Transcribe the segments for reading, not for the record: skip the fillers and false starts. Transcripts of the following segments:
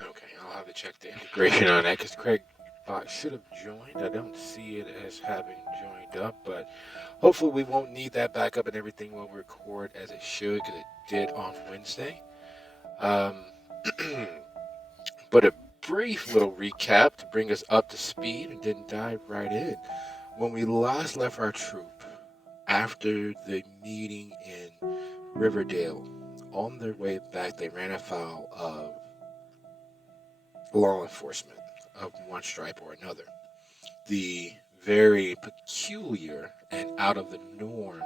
Okay, I'll have to check the integration on that because Craig should have joined. I don't see it as having joined up, but hopefully we won't need that backup and everything will record as it should because it did on Wednesday. Um, but a brief little recap to bring us up to speed and then dive right in. When we last left our troop after the meeting in Riverdale, on their way back, they ran afoul of law enforcement of one stripe or another. The very peculiar and out of the norm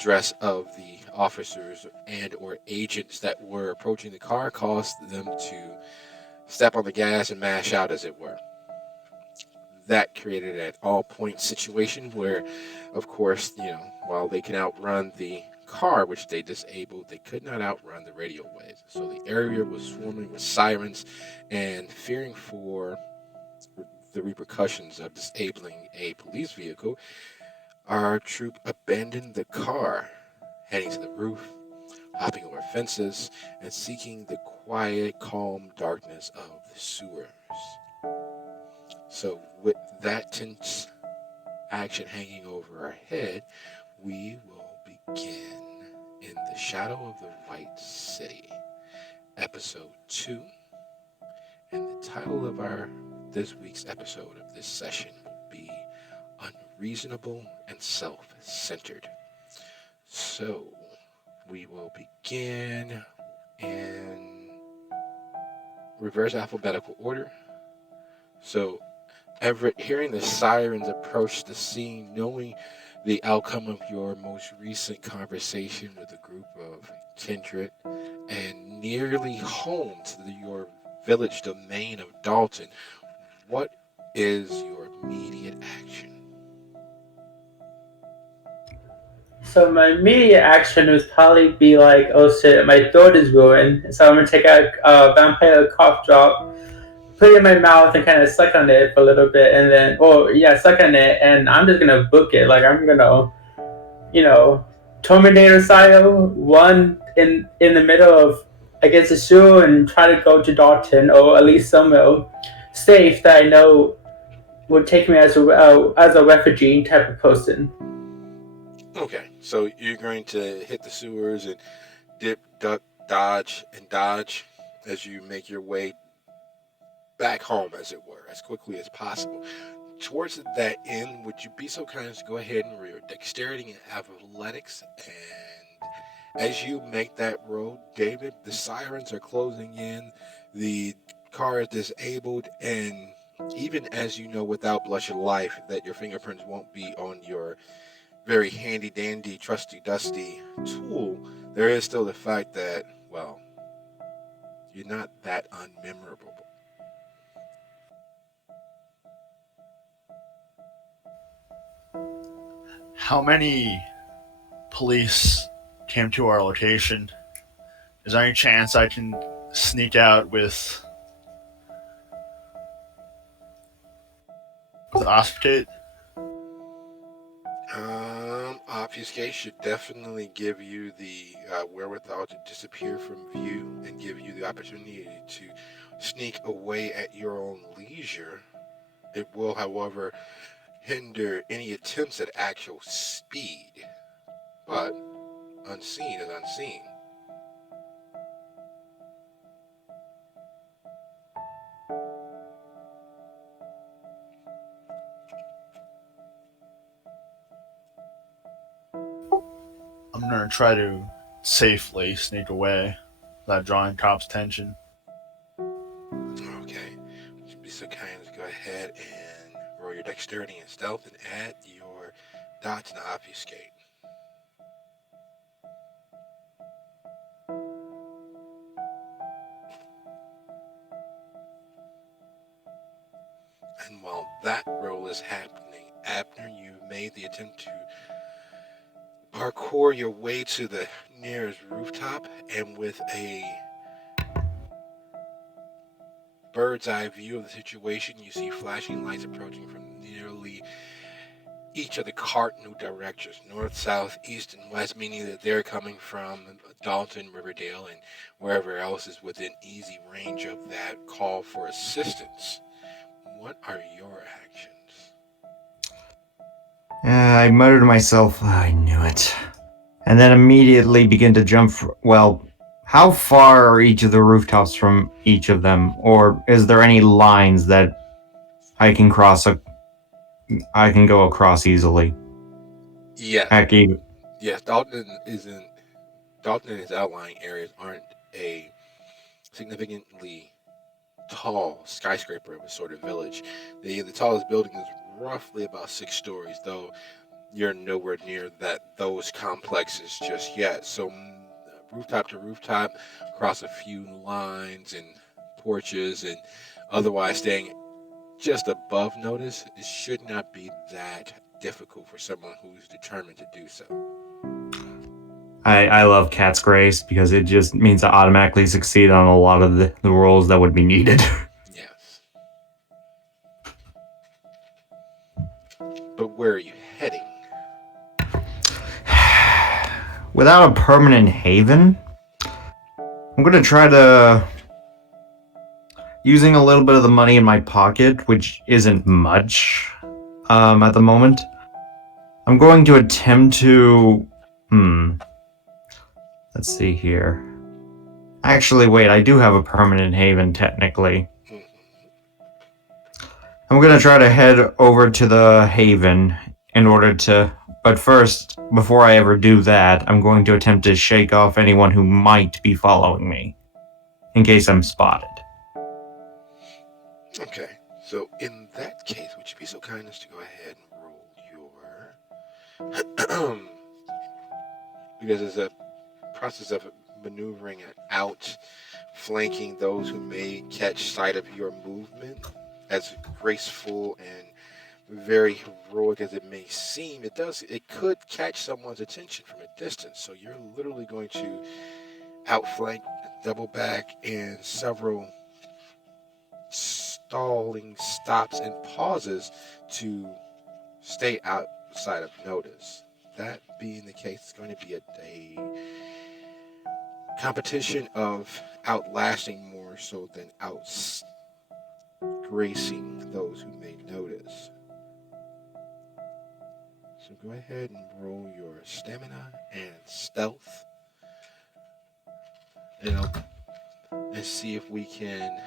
dress of the officers and or agents that were approaching the car caused them to step on the gas and mash out, as it were. That created an all point situation where, of course, while they can outrun the car, which they disabled, they could not outrun the radio waves. So the area was swarming with sirens, and fearing for the repercussions of disabling a police vehicle, our troop abandoned the car, heading to the roof, hopping over fences, and seeking the quiet, calm darkness of the sewers. So, with that tense action hanging over our head, we will begin in the shadow of the Whte City, episode 2. And the title of our this week's episode of this session will be Unreasonable and Self-Centered. So, we will begin in reverse alphabetical order. So, Everett, hearing the sirens approach the scene, knowing the outcome of your most recent conversation with a group of kindred, and nearly home to your village domain of Dalton, what is your immediate action? So my immediate action would probably be like, oh shit, my throat is ruined. So I'm gonna take out a vampire cough drop, put it in my mouth, and kind of suck on it for a little bit, and then, suck on it, and I'm just gonna book it. Like I'm gonna, you know, Terminator style, run in the middle of against the sewer and try to go to Dalton or at least somewhere safe that I know would take me as a refugee type of person. Okay, so you're going to hit the sewers and dip, duck, dodge, and dodge as you make your way back home, as it were, as quickly as possible. Towards that end, would you be so kind as to go ahead and roll your dexterity and athletics? And as you make that roll, David, the sirens are closing in, the car is disabled, and even as you know without blush of life that your fingerprints won't be on your very handy dandy, trusty dusty tool, there is still the fact that, well, you're not that unmemorable. How many police came to our location? Is there any chance I can sneak out with obfuscate? Obfuscate should definitely give you the wherewithal to disappear from view and give you the opportunity to sneak away at your own leisure. It will, however, hinder any attempts at actual speed. But unseen is unseen. I'm gonna try to safely sneak away without drawing cops' attention. Okay. Be so kind as to go ahead and roll your dexterity and stealth and add your dodge and obfuscate. And while that roll is happening, Abner, you made the attempt to parkour your way to the nearest rooftop, and with a bird's eye view of the situation, you see flashing lights approaching from nearly each of the cardinal directions, north, south, east, and west, meaning that they're coming from Dalton, Riverdale, and wherever else is within easy range of that call for assistance. What are your actions? I muttered to myself, I knew it. And then immediately begin to jump. Well, how far are each of the rooftops from each of them? Or is there any lines that I can I can go across easily? Yes. Heck, even. Yes, Dalton and his outlying areas aren't a significantly tall skyscraper of a sort of village. The tallest building is roughly about 6 stories, though you're nowhere near those complexes just yet. So rooftop to rooftop, across a few lines and porches, and otherwise staying just above notice, it should not be that difficult for someone who's determined to do so. I love Cat's Grace because it just means I automatically succeed on a lot of the roles that would be needed. Yes. But where are you heading? Without a permanent haven, I'm going to try to, using a little bit of the money in my pocket, which isn't much at the moment, I'm going to attempt to, let's see here. Actually, wait, I do have a permanent haven, technically. I'm going to try to head over to the haven in order to, but first, before I ever do that, I'm going to attempt to shake off anyone who might be following me, in case I'm spotted. Okay, so in that case, would you be so kind as to go ahead and roll your... because there's a process of maneuvering it out, flanking those who may catch sight of your movement. As graceful and very heroic as it may seem, it could catch someone's attention from a distance. So you're literally going to outflank, double back, and several stalling stops and pauses to stay outside of notice. That being the case, it's going to be a competition of outlasting more so than outgracing those who may notice. So go ahead and roll your stamina and stealth, and see if we can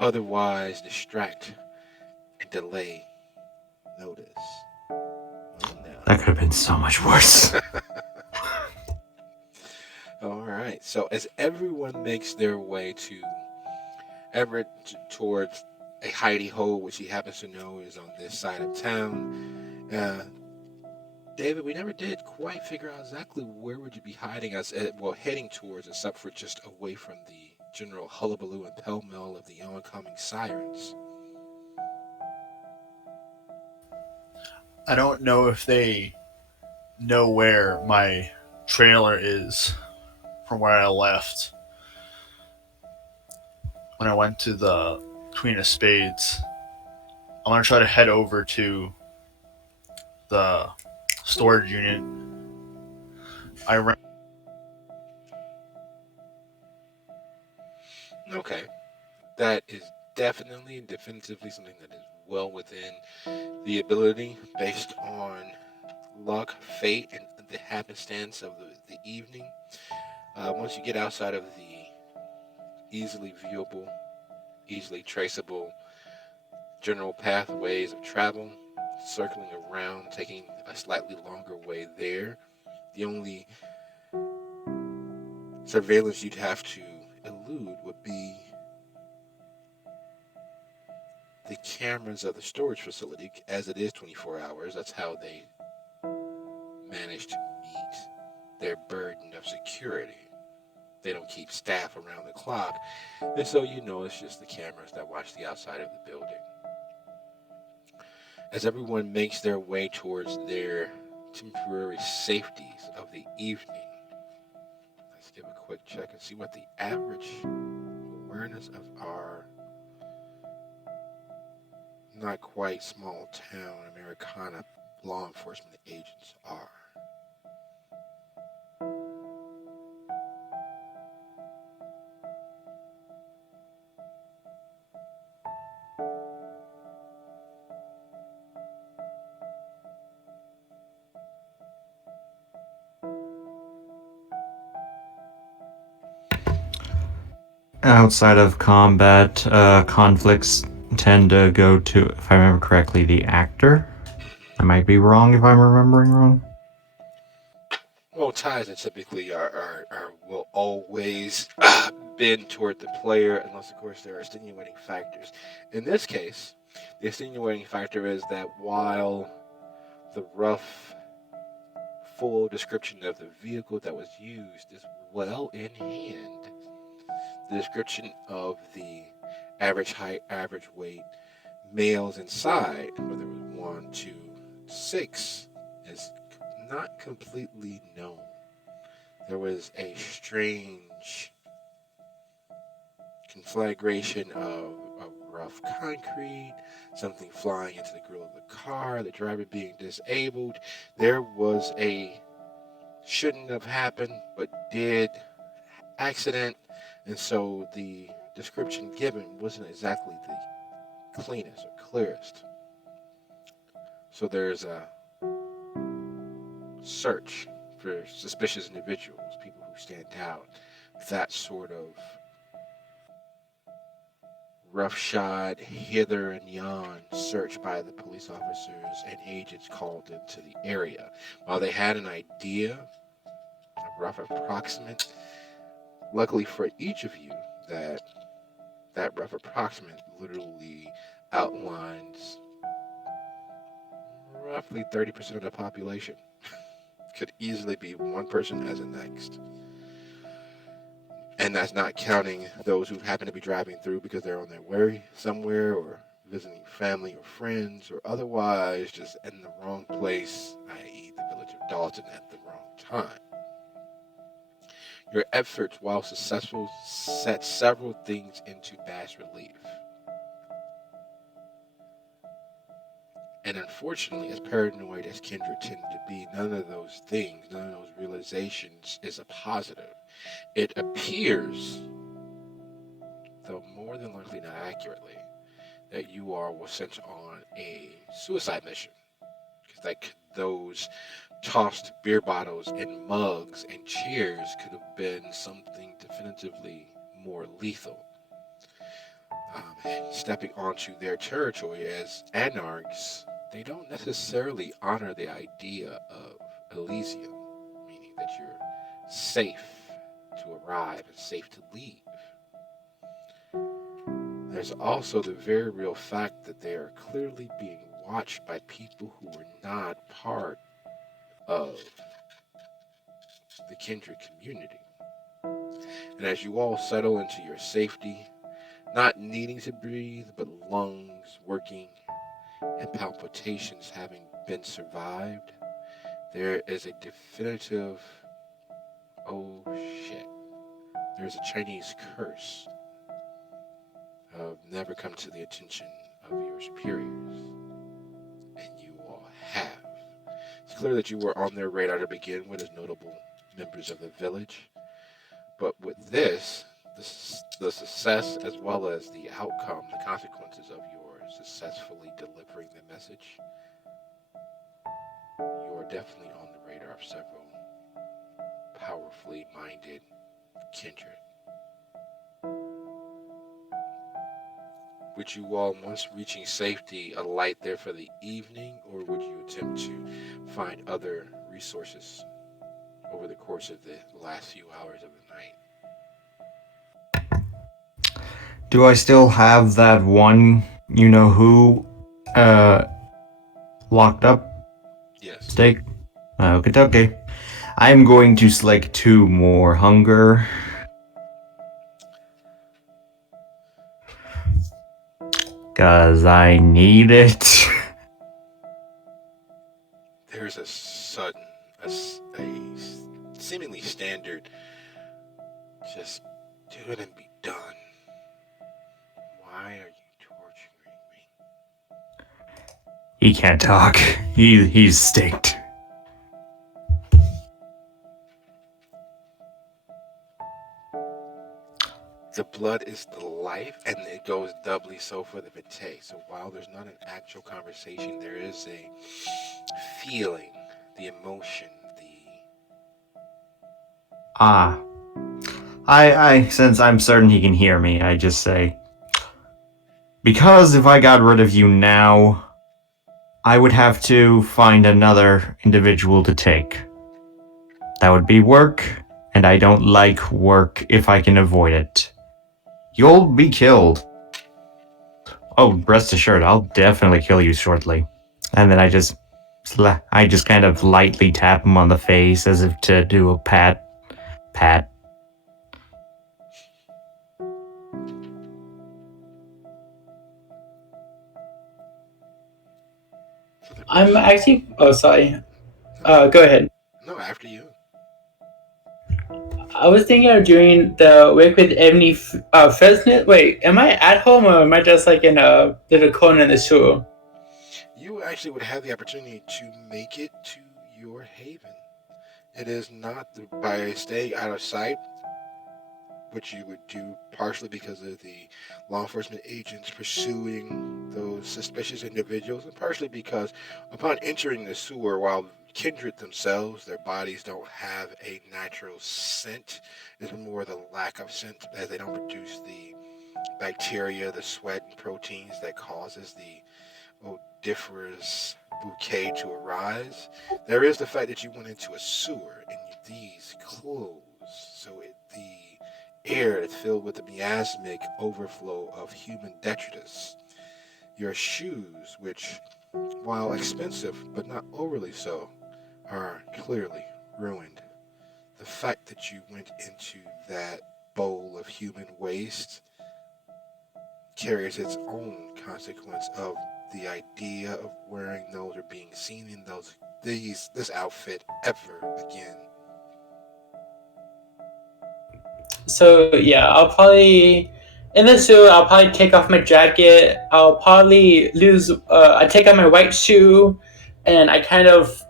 otherwise distract and delay notice. Oh, no. That could have been so much worse. All right. So as everyone makes their way to Everett towards a hidey hole, which he happens to know is on this side of town, David, we never did quite figure out exactly where would you be hiding us, heading towards, except for just away from the general hullabaloo and pell-mell of the oncoming sirens. I don't know if they know where my trailer is from where I left when I went to the Queen of Spades. I'm going to try to head over to the storage unit. Okay. That is definitely and definitively something that is well within the ability based on luck, fate, and the happenstance of the evening. Once you get outside of the easily viewable, easily traceable general pathways of travel, circling around, taking a slightly longer way there, the only surveillance you'd have to elude would be the cameras of the storage facility. As it is 24 hours, that's how they manage to meet their burden of security. They don't keep staff around the clock, and so it's just the cameras that watch the outside of the building. as everyone makes their way towards their temporary safeties of the evening. Let's give a quick check and see what the average awareness of our not quite small town Americana law enforcement agents are. Outside of combat, conflicts tend to go to, if I remember correctly, the actor. I might be wrong if I'm remembering wrong. Well, ties are typically will always bend toward the player, unless of course there are extenuating factors. In this case, the extenuating factor is that while the rough, full description of the vehicle that was used is well in hand, the description of the average height, average weight, males inside, whether it was 1, 2, 6, is not completely known. There was a strange conflagration of rough concrete, something flying into the grill of the car, the driver being disabled. There was a shouldn't have happened, but did accident, and so the description given wasn't exactly the cleanest or clearest. So there's a search for suspicious individuals, people who stand out, that sort of roughshod hither and yon search by the police officers and agents called into the area. While they had an idea, a rough approximate, luckily for each of you, that rough approximate literally outlines roughly 30% of the population. Could easily be one person as the next. And that's not counting those who happen to be driving through because they're on their way somewhere or visiting family or friends or otherwise just in the wrong place, i.e. the village of Dalton at the wrong time. Your efforts, while successful, set several things into bas relief. And unfortunately, as paranoid as Kendra tended to be, none of those things, none of those realizations is a positive. It appears, though more than likely not accurately, that you all were sent on a suicide mission. Because like those tossed beer bottles and mugs and chairs could have been something definitively more lethal. Stepping onto their territory as anarchs, they don't necessarily honor the idea of Elysium, meaning that you're safe to arrive and safe to leave. There's also the very real fact that they are clearly being watched by people who are not part of the kindred community. And as you all settle into your safety, not needing to breathe, but lungs working and palpitations having been survived, there is a definitive, oh shit, there's a Chinese curse of never come to the attention of your superiors. And you all have. It's clear that you were on their radar to begin with as notable members of the village. But with this, the success as well as the outcome, the consequences of your successfully delivering the message, you are definitely on the radar of several powerfully minded kindred. Would you all, once reaching safety, alight there for the evening, or would you attempt to find other resources over the course of the last few hours of the night? Do I still have that one you-know-who locked up Yes. steak? Okay. I'm going to select 2 more hunger. Cause I need it. a sudden, a seemingly standard, just do it and be done. Why are you torturing me? He can't talk. He's staked. The blood is the life, and it goes doubly so for the Whte. So while there's not an actual conversation, there is a feeling, the emotion, I since I'm certain he can hear me, I just say, because if I got rid of you now, I would have to find another individual to take. That would be work, and I don't like work if I can avoid it. You'll be killed. Oh, rest assured, I'll definitely kill you shortly. And then I just kind of lightly tap him on the face as if to do a pat. I'm actually. Oh, sorry. Go ahead. No, after you. I was thinking of doing the wake with Ebony Fresnel. Wait, am I at home or am I just like in a little corner in the sewer? You actually would have the opportunity to make it to your haven. It is not by staying out of sight, which you would do partially because of the law enforcement agents pursuing those suspicious individuals, and partially because upon entering the sewer, while kindred themselves, their bodies don't have a natural scent. It's more the lack of scent, as they don't produce the bacteria, the sweat and proteins that causes the odoriferous bouquet to arise. There is the fact that you went into a sewer in these clothes, so the air is filled with the miasmic overflow of human detritus. Your shoes, which, while expensive but not overly so, are clearly ruined. The fact that you went into that bowl of human waste carries its own consequence of the idea of wearing those or being seen in this outfit ever again. So yeah, I'll probably in the zoo. I'll probably take off my jacket. I'll probably lose. I take off my white shoe, and I kind of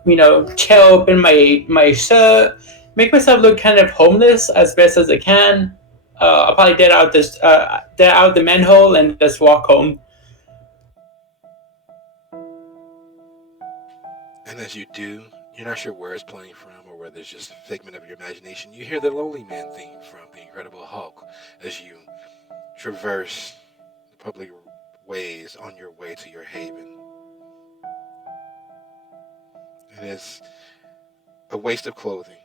tear open my shirt, make myself look kind of homeless as best as I can. I'll probably get out the manhole and just walk home. And as you do, you're not sure where it's playing from or whether it's just a figment of your imagination. You hear the Lonely Man theme from The Incredible Hulk as you traverse the public ways on your way to your haven. It is a waste of clothing,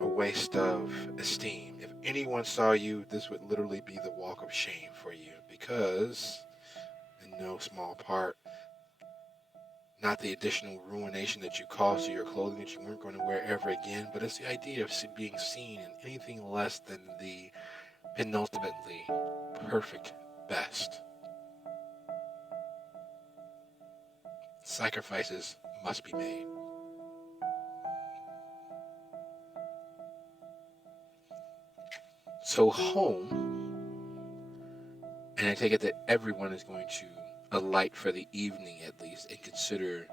a waste of esteem. If anyone saw you, this would literally be the walk of shame for you, because, in no small part, not the additional ruination that you caused to your clothing that you weren't going to wear ever again, but it's the idea of being seen in anything less than the penultimately perfect best. Sacrifices must be made. So home, and I take it that everyone is going to alight for the evening at least, and consider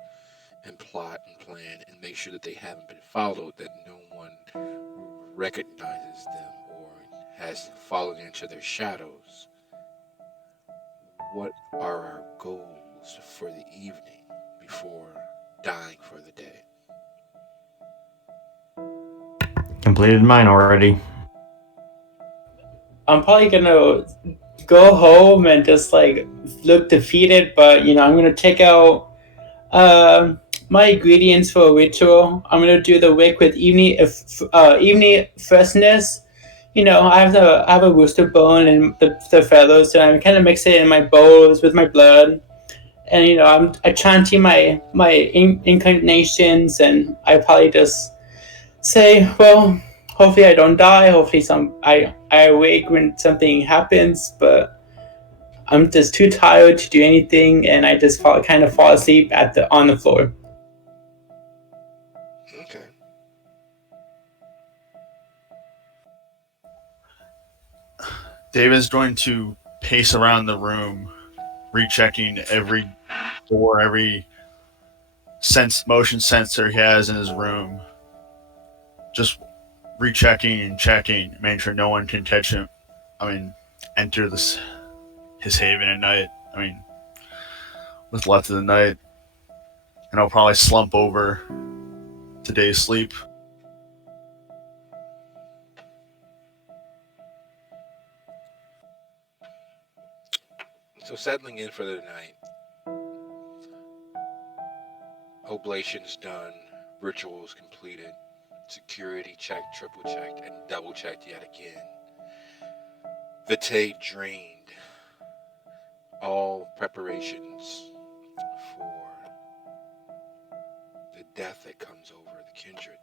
and plot and plan and make sure that they haven't been followed, that no one recognizes them or has fallen into their shadows. What are our goals for the evening before dying for the day? Completed mine already. I'm probably gonna go home and just like look defeated, but I'm gonna take out my ingredients for a ritual. I'm gonna do the wick with evening freshness. I have a rooster bone and the feathers, so I'm kind of mix it in my bowls with my blood, and I'm chanting my incarnations, and I probably just say, well, hopefully I don't die. Hopefully I awake when something happens, but I'm just too tired to do anything, and I just kind of fall asleep on the floor. David's going to pace around the room, rechecking every door, every motion sensor he has in his room. Just rechecking and checking, making sure no one can catch him. Enter his haven at night. What's left of the night, and I'll probably slump over to day's sleep. So settling in for the night, oblations done, rituals completed, security checked, triple checked, and double checked yet again. Whte drained, all preparations for the death that comes over the kindred.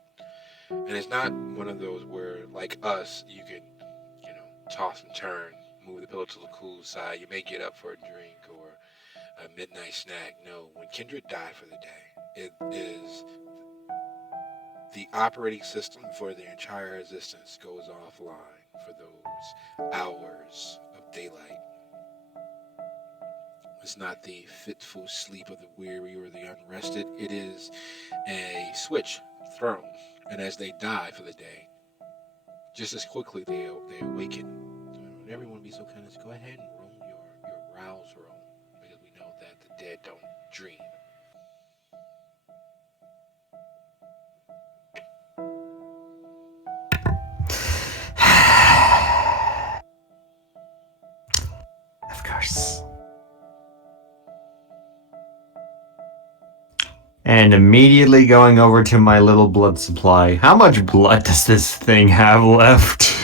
And it's not one of those where, like us, you can, toss and turn, move the pillow to the cool side. You may get up for a drink or a midnight snack. No, when kindred die for the day, it is the operating system for their entire existence goes offline for those hours of daylight. It's not the fitful sleep of the weary or the unrested. It is a switch thrown. And as they die for the day, just as quickly they awaken. Everyone be so kind as go ahead and roll your rouse roll, because we know that the dead don't dream. Of course. And immediately going over to my little blood supply. How much blood does this thing have left?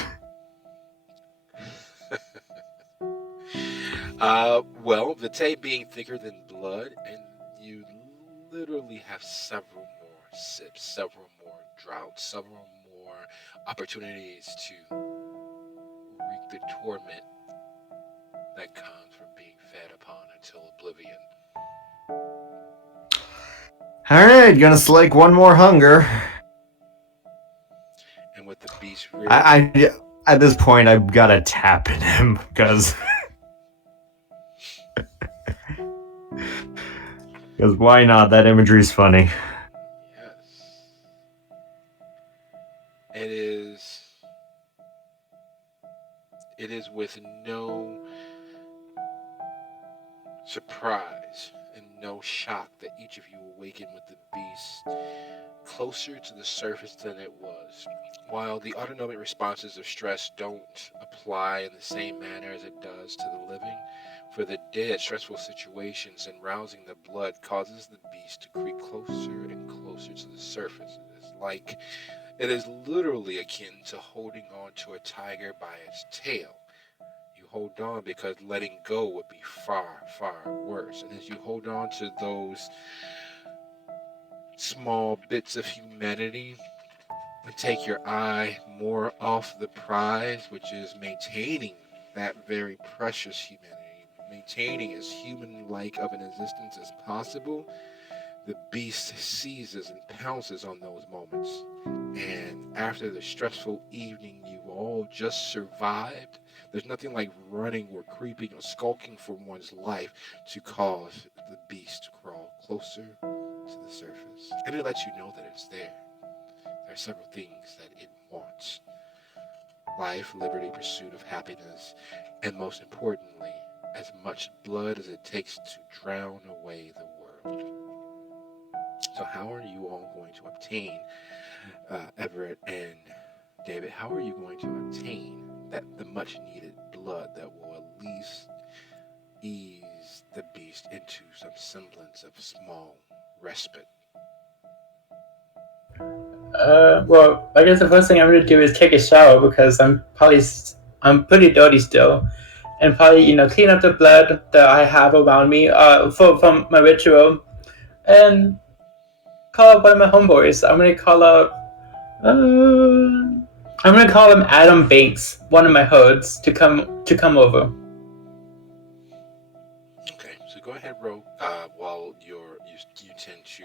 Well, the tea being thicker than blood, and you literally have several more sips, several more droughts, several more opportunities to wreak the torment that comes from being fed upon until oblivion. Alright, gonna slake one more hunger. And with the beast rear, I at this point I've gotta tap in him because why not? That imagery's funny. yes, it is with no surprise and no shock that each of you awaken with the beast closer to the surface than it was. While the autonomic responses of stress don't apply in the same manner as it does to the living, for the dead, stressful situations and rousing the blood causes the beast to creep closer and closer to the surface. It is literally akin to holding on to a tiger by its tail. You hold on because letting go would be far, far worse. And as you hold on to those small bits of humanity and take your eye more off the prize, which is maintaining that very precious humanity, maintaining as human-like of an existence as possible, the beast seizes and pounces on those moments. And after the stressful evening you all just survived, there's nothing like running or creeping or skulking for one's life to cause the beast to crawl closer to the surface. And it lets you know that it's there. There are several things that it wants: life, liberty, pursuit of happiness, and most importantly, as much blood as it takes to drown away the world. So how are you all going to obtain, Everett and David, how are you going to obtain the much needed blood that will at least ease the beast into some semblance of small respite? Well, I guess the first thing I'm gonna do is take a shower because I'm pretty dirty still, and probably clean up the blood that I have around me from my ritual, and call up one of my homeboys. I'm gonna call him Adam Banks, one of my hoods, to come over. Okay, so go ahead, roll. While you tend to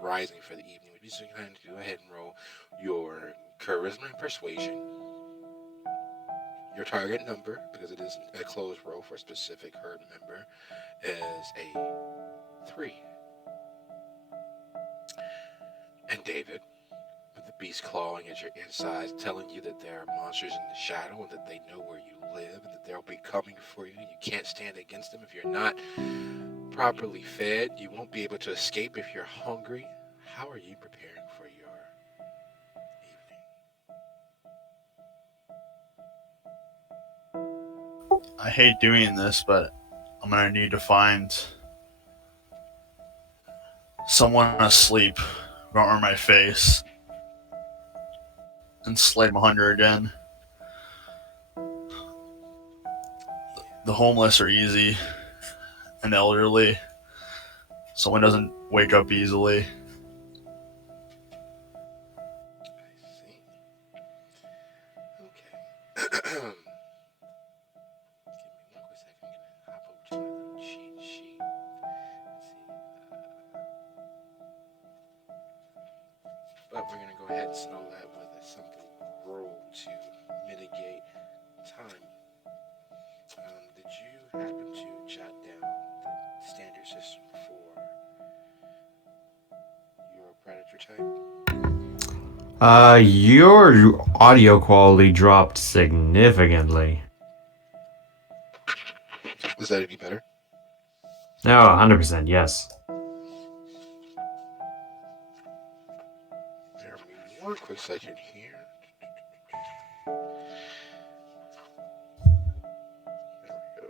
rising for the evening, would be so kind to go ahead and roll your charisma and persuasion. Your target number, because it is a closed roll for a specific herd member, is a 3. And David, with the beast clawing at your insides, telling you that there are monsters in the shadow and that they know where you live and that they'll be coming for you and you can't stand against them. If you're not properly fed, you won't be able to escape if you're hungry. How are you preparing for your evening? I hate doing this, but I'm gonna need to find someone asleep, go over my face, and slay them 100 again. The homeless are easy, and elderly. Someone doesn't wake up easily. I see. Okay. Give me one quick second. I'm gonna hop over to my little cheat sheet. Let's see. But we're gonna go ahead and settle that with a simple roll to mitigate time. Did you happen to jot down the standard system for your predator type? Your audio quality dropped significantly. Is that any better? No, 100%, yes. Bear with me one quick second here. There we go.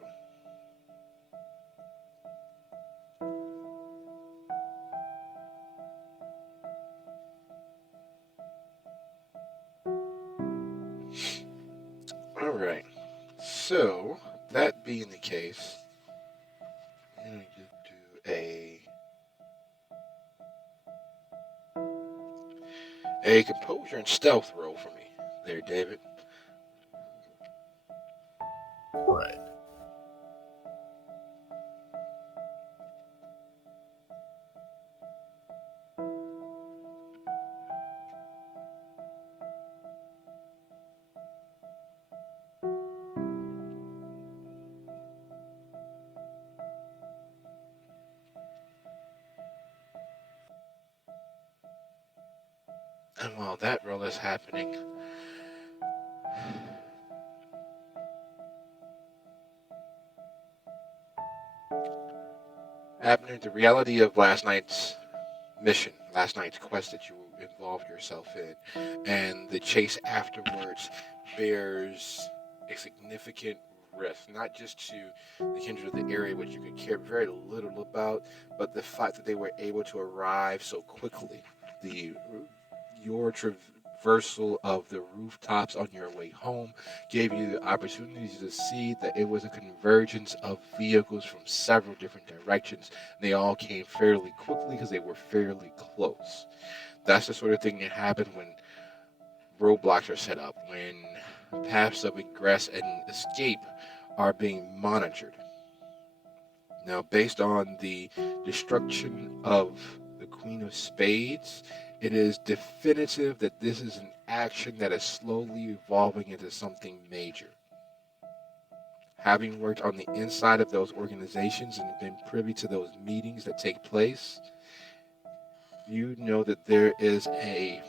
Alright. So, that being the case, I'm going to do a composure and stealth roll for me there, David. Right. And while that roll is happening, Abner, the reality of last night's mission, last night's quest that you involved yourself in, and the chase afterwards bears a significant risk, not just to the kindred of the area, which you could care very little about, but the fact that they were able to arrive so quickly. Your traversal of the rooftops on your way home gave you the opportunity to see that it was a convergence of vehicles from several different directions. They all came fairly quickly because they were fairly close. That's the sort of thing that happens when roadblocks are set up, when paths of egress and escape are being monitored. Now, based on the destruction of the Queen of Spades, it is definitive that this is an action that is slowly evolving into something major. Having worked on the inside of those organizations and been privy to those meetings that take place, you know that there is a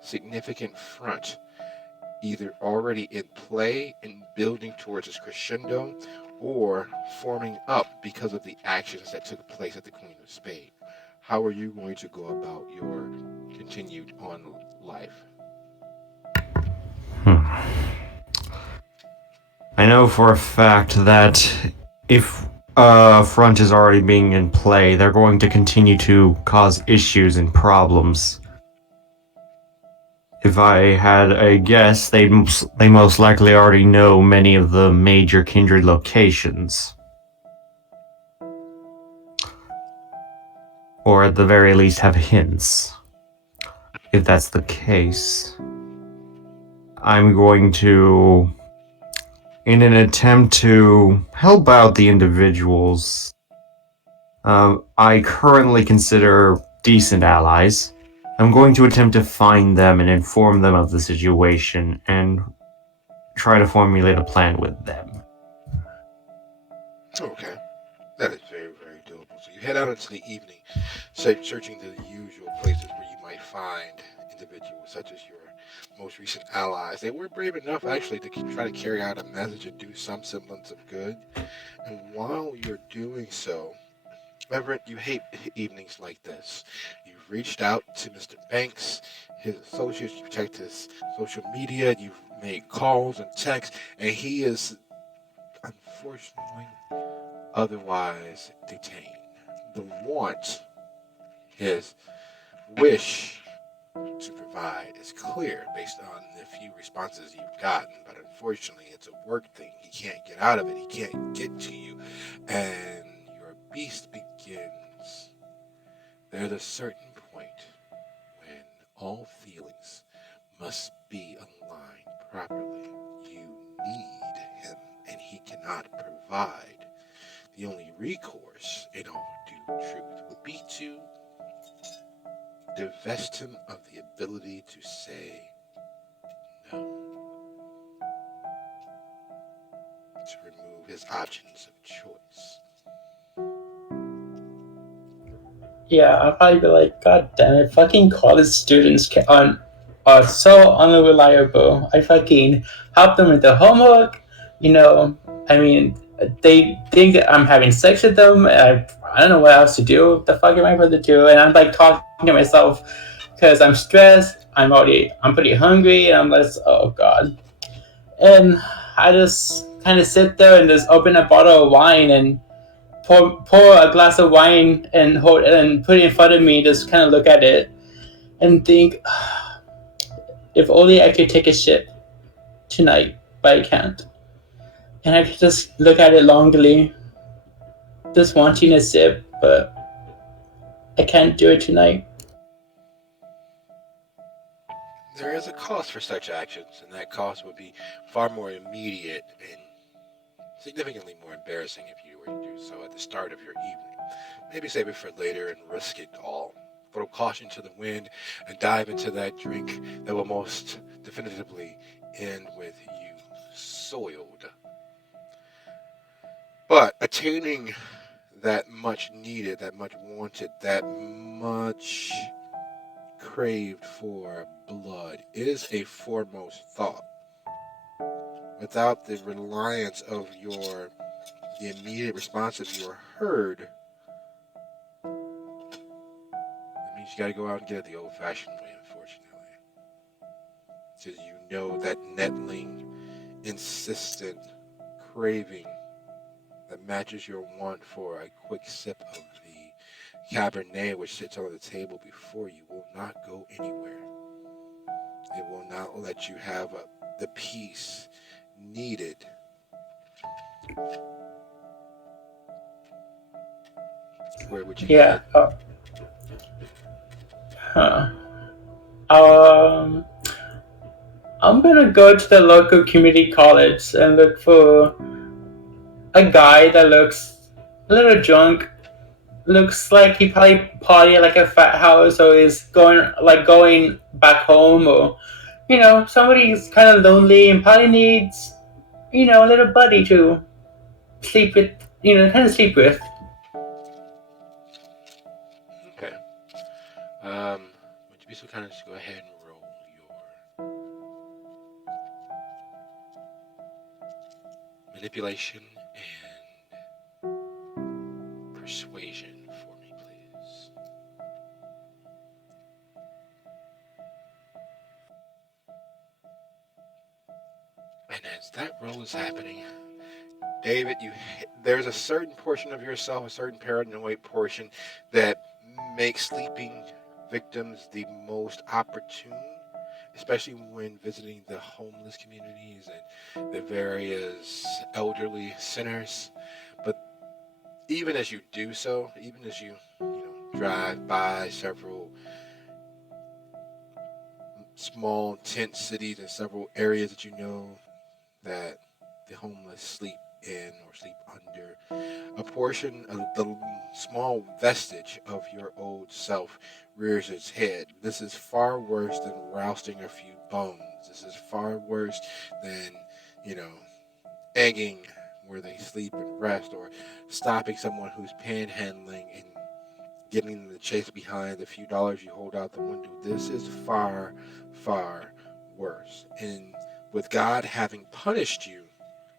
significant front either already in play and building towards its crescendo or forming up because of the actions that took place at the Queen of Spades. How are you going to go about your continued on life? I know for a fact that if a front is already being in play, they're going to continue to cause issues and problems. If I had a guess, they most likely already know many of the major kindred locations. Or at the very least have hints. If that's the case, I'm going to, in an attempt to help out the individuals I currently consider decent allies, I'm going to attempt to find them and inform them of the situation and try to formulate a plan with them. Okay. That is very, very doable. So you head out into the evening, searching the usual places where you might find individuals such as your most recent allies. They were brave enough, actually, to try to carry out a message and do some semblance of good. And while you're doing so, Everett, you hate evenings like this. You've reached out to Mr. Banks, his associates, you've checked his social media, you've made calls and texts, and he is, unfortunately, otherwise detained. The want, his wish to provide is clear based on the few responses you've gotten, but unfortunately it's a work thing. He can't get out of it, he can't get to you, and your beast begins. There's a certain point when all feelings must be aligned properly. You need him, and he cannot provide. The only recourse, in all due truth, would be to divest him of the ability to say no, to remove his options of choice. Yeah, I'll probably be like, God damn it, fucking college students are so unreliable. I fucking help them with their homework. I mean, they think that I'm having sex with them. I don't know what else to do. What the fuck am I supposed to do? And I'm like talking to myself because I'm stressed. I'm pretty hungry, and I'm like, oh god. And I just kind of sit there and just open a bottle of wine and pour a glass of wine and put it in front of me. Just kind of look at it and think, if only I could take a sip tonight, but I can't. And I could just look at it longingly, just wanting a sip, but I can't do it tonight. There is a cost for such actions, and that cost would be far more immediate and significantly more embarrassing if you were to do so at the start of your evening. Maybe save it for later and risk it all. Throw caution to the wind and dive into that drink that will most definitively end with you soiled. But attaining that much needed, that much wanted, that much craved for blood is a foremost thought. Without the reliance of the immediate response of your herd, that means you gotta go out and get it the old-fashioned way, unfortunately. Because you know that nettling, insistent craving that matches your want for a quick sip of the Cabernet which sits on the table before you will not go anywhere. It will not let you have the peace needed. Where would you Yeah. head? Huh. Um. I'm gonna go to the local community college and look for a guy that looks a little drunk. Looks like he probably party at like a fat house, or is going back home, or somebody who's kind of lonely and probably needs a little buddy to sleep with, kind of sleep with. Okay. Would you be so kind as to go ahead and roll your manipulation and persuasion for me, please? And as that roll is happening, David, there's a certain portion of yourself, a certain paranoid portion, that makes sleeping victims the most opportune, especially when visiting the homeless communities and the various elderly centers. But even as you do so, even as you drive by several small tent cities and several areas that you know that the homeless sleep in or sleep under, a portion of the small vestige of your old self rears its head. This is far worse than rousting a few bones. This is far worse than egging where they sleep and rest, or stopping someone who's panhandling and getting them to chase behind the few dollars you hold out the window. This is far, far worse. And with God having punished you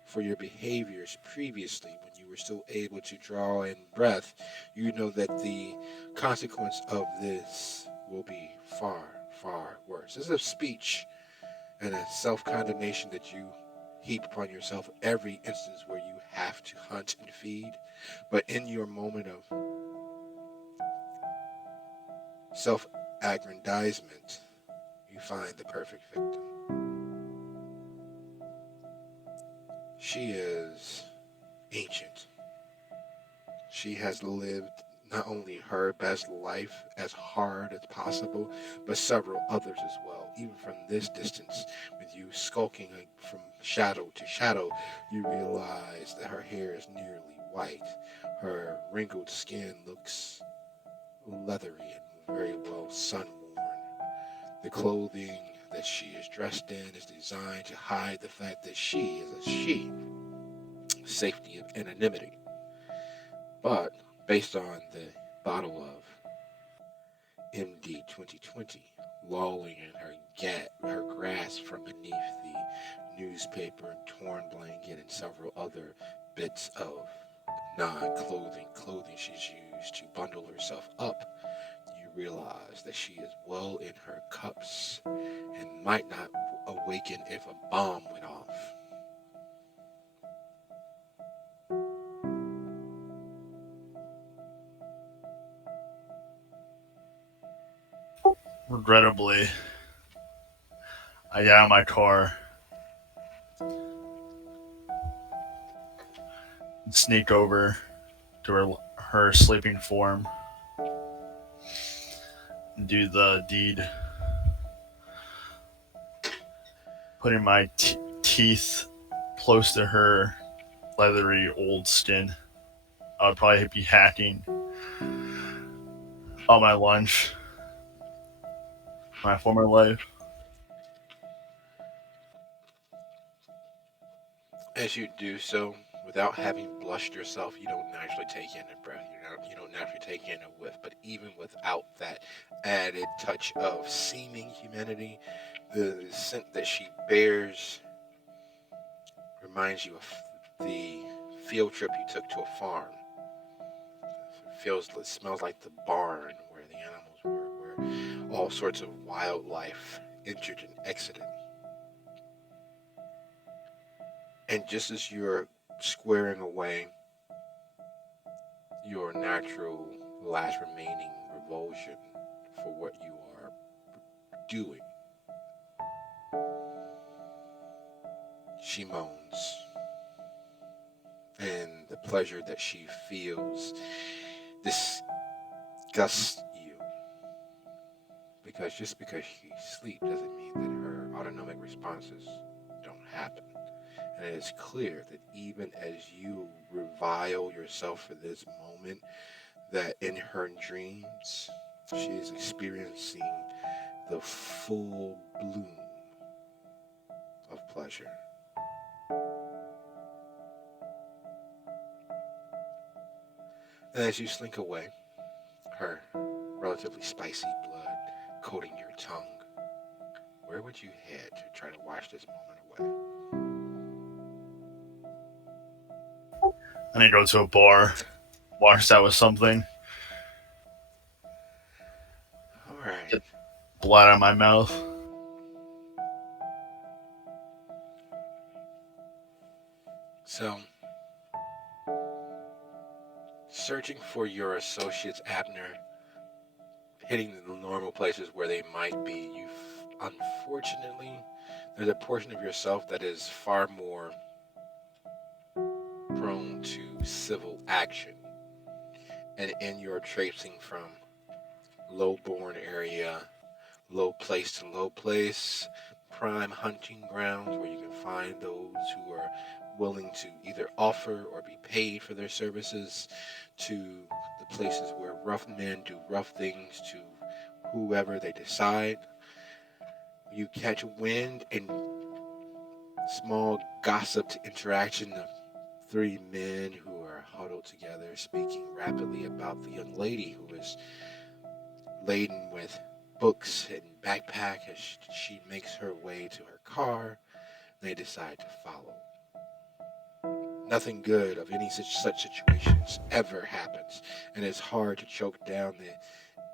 for your behaviors previously, when you were still able to draw in breath, you know that the consequence of this will be far, far worse. This is a speech and a self-condemnation that you heap upon yourself every instance where you have to hunt and feed. But in your moment of self-aggrandizement, you find the perfect victim. She is ancient. She has lived not only her best life as hard as possible, but several others as well. Even from this distance, with you skulking from shadow to shadow, you realize that her hair is nearly white. Her wrinkled skin looks leathery and very well sun-worn. The clothing that she is dressed in is designed to hide the fact that she is a she. Safety of anonymity. But based on the bottle of MD 2020 lolling in her grasp from beneath the newspaper and torn blanket and several other bits of clothing she's used to bundle herself up, you realize that she is well in her cups and might not awaken if a bomb went off. Regrettably, I get out of my car and sneak over to her sleeping form and do the deed, putting my teeth close to her leathery old skin. I would probably be hacking on my lunch, my former life. As you do so, without having blushed yourself, you don't naturally take in a breath. You don't naturally take in a whiff. But even without that added touch of seeming humanity, the scent that she bears reminds you of the field trip you took to a farm. It smells like the barn where the animals were, where all sorts of wildlife entered and exited. And just as you're squaring away your natural last remaining revulsion for what you are doing, she moans. And the pleasure that she feels disgusts you. Because just because she sleeps doesn't mean that her autonomic responses don't happen. And it is clear that even as you revile yourself for this moment, that in her dreams, she is experiencing the full bloom of pleasure. And as you slink away, her relatively spicy blood coating your tongue, where would you head to try to wash this moment away? I need to go to a bar, wash that with something, All right. get blood out of my mouth. So, searching for your associates, Abner, hitting the normal places where they might be, unfortunately, there's a portion of yourself that is far more prone to civil action. And in your traipsing from low-born area, low place to low place, prime hunting grounds where you can find those who are willing to either offer or be paid for their services, to the places where rough men do rough things to whoever they decide. You catch wind and small gossiped interaction of three men who are huddled together, speaking rapidly about the young lady who is laden with books and backpack as she makes her way to her car. They decide to follow. Nothing good of any such situations ever happens, and it's hard to choke down the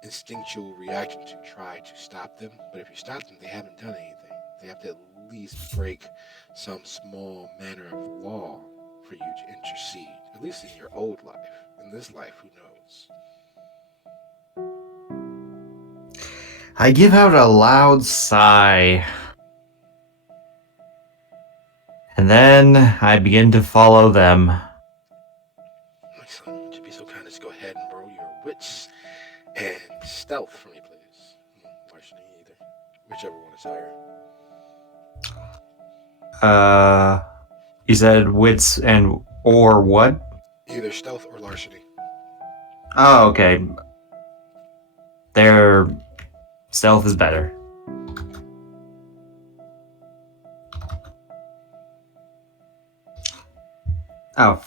instinctual reaction to try to stop them. But if you stop them, they haven't done anything. They have to at least break some small manner of law for you to intercede, at least in your old life. In this life, who knows? I give out a loud sigh. And then I begin to follow them. Excellent. Would you be so kind as to go ahead and roll your wits and stealth for me, please? Larceny, either. Whichever one is higher. You said wits and or what? Either stealth or larceny. Oh, okay. Their stealth is better. Oh,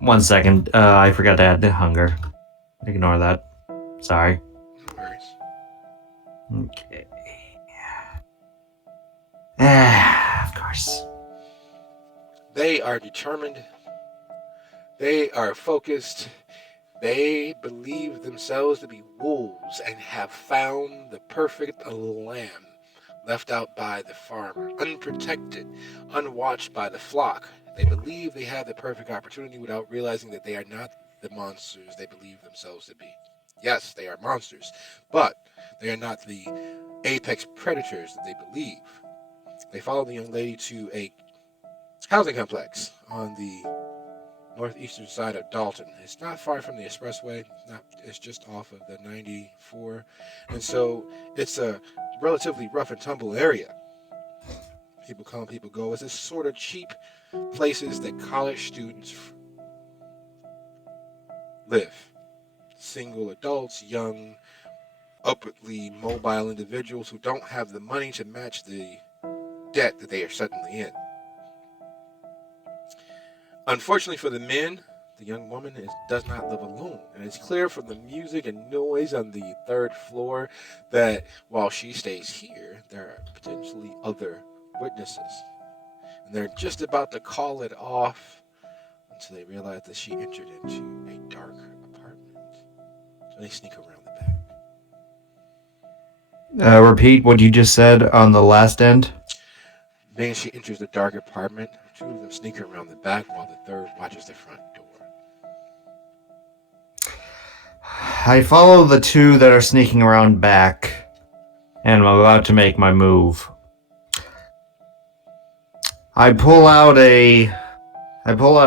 1 second. I forgot to add the hunger. Ignore that. Sorry. No worries. Okay. Of course. They are determined. They are focused. They believe themselves to be wolves and have found the perfect lamb left out by the farmer, unprotected, unwatched by the flock. They believe they have the perfect opportunity without realizing that they are not the monsters they believe themselves to be. Yes, they are monsters, but they are not the apex predators that they believe. They follow the young lady to a housing complex on the northeastern side of Dalton. It's not far from the expressway. It's just off of the 94. And so it's a relatively rough and tumble area. People come, people go. It's this sort of cheap places that college students live. Single adults, young, upwardly mobile individuals who don't have the money to match the debt that they are suddenly in. Unfortunately for the men, the young woman does not live alone. And it's clear from the music and noise on the third floor that while she stays here, there are potentially other witnesses. And they're just about to call it off until they realize that she entered into a dark apartment. So they sneak around the back. Repeat what you just said on the last end. Then she enters the dark apartment. Two of them sneak around the back while the third watches the front door. I follow the two that are sneaking around back, and I'm about to make my move. I pull out a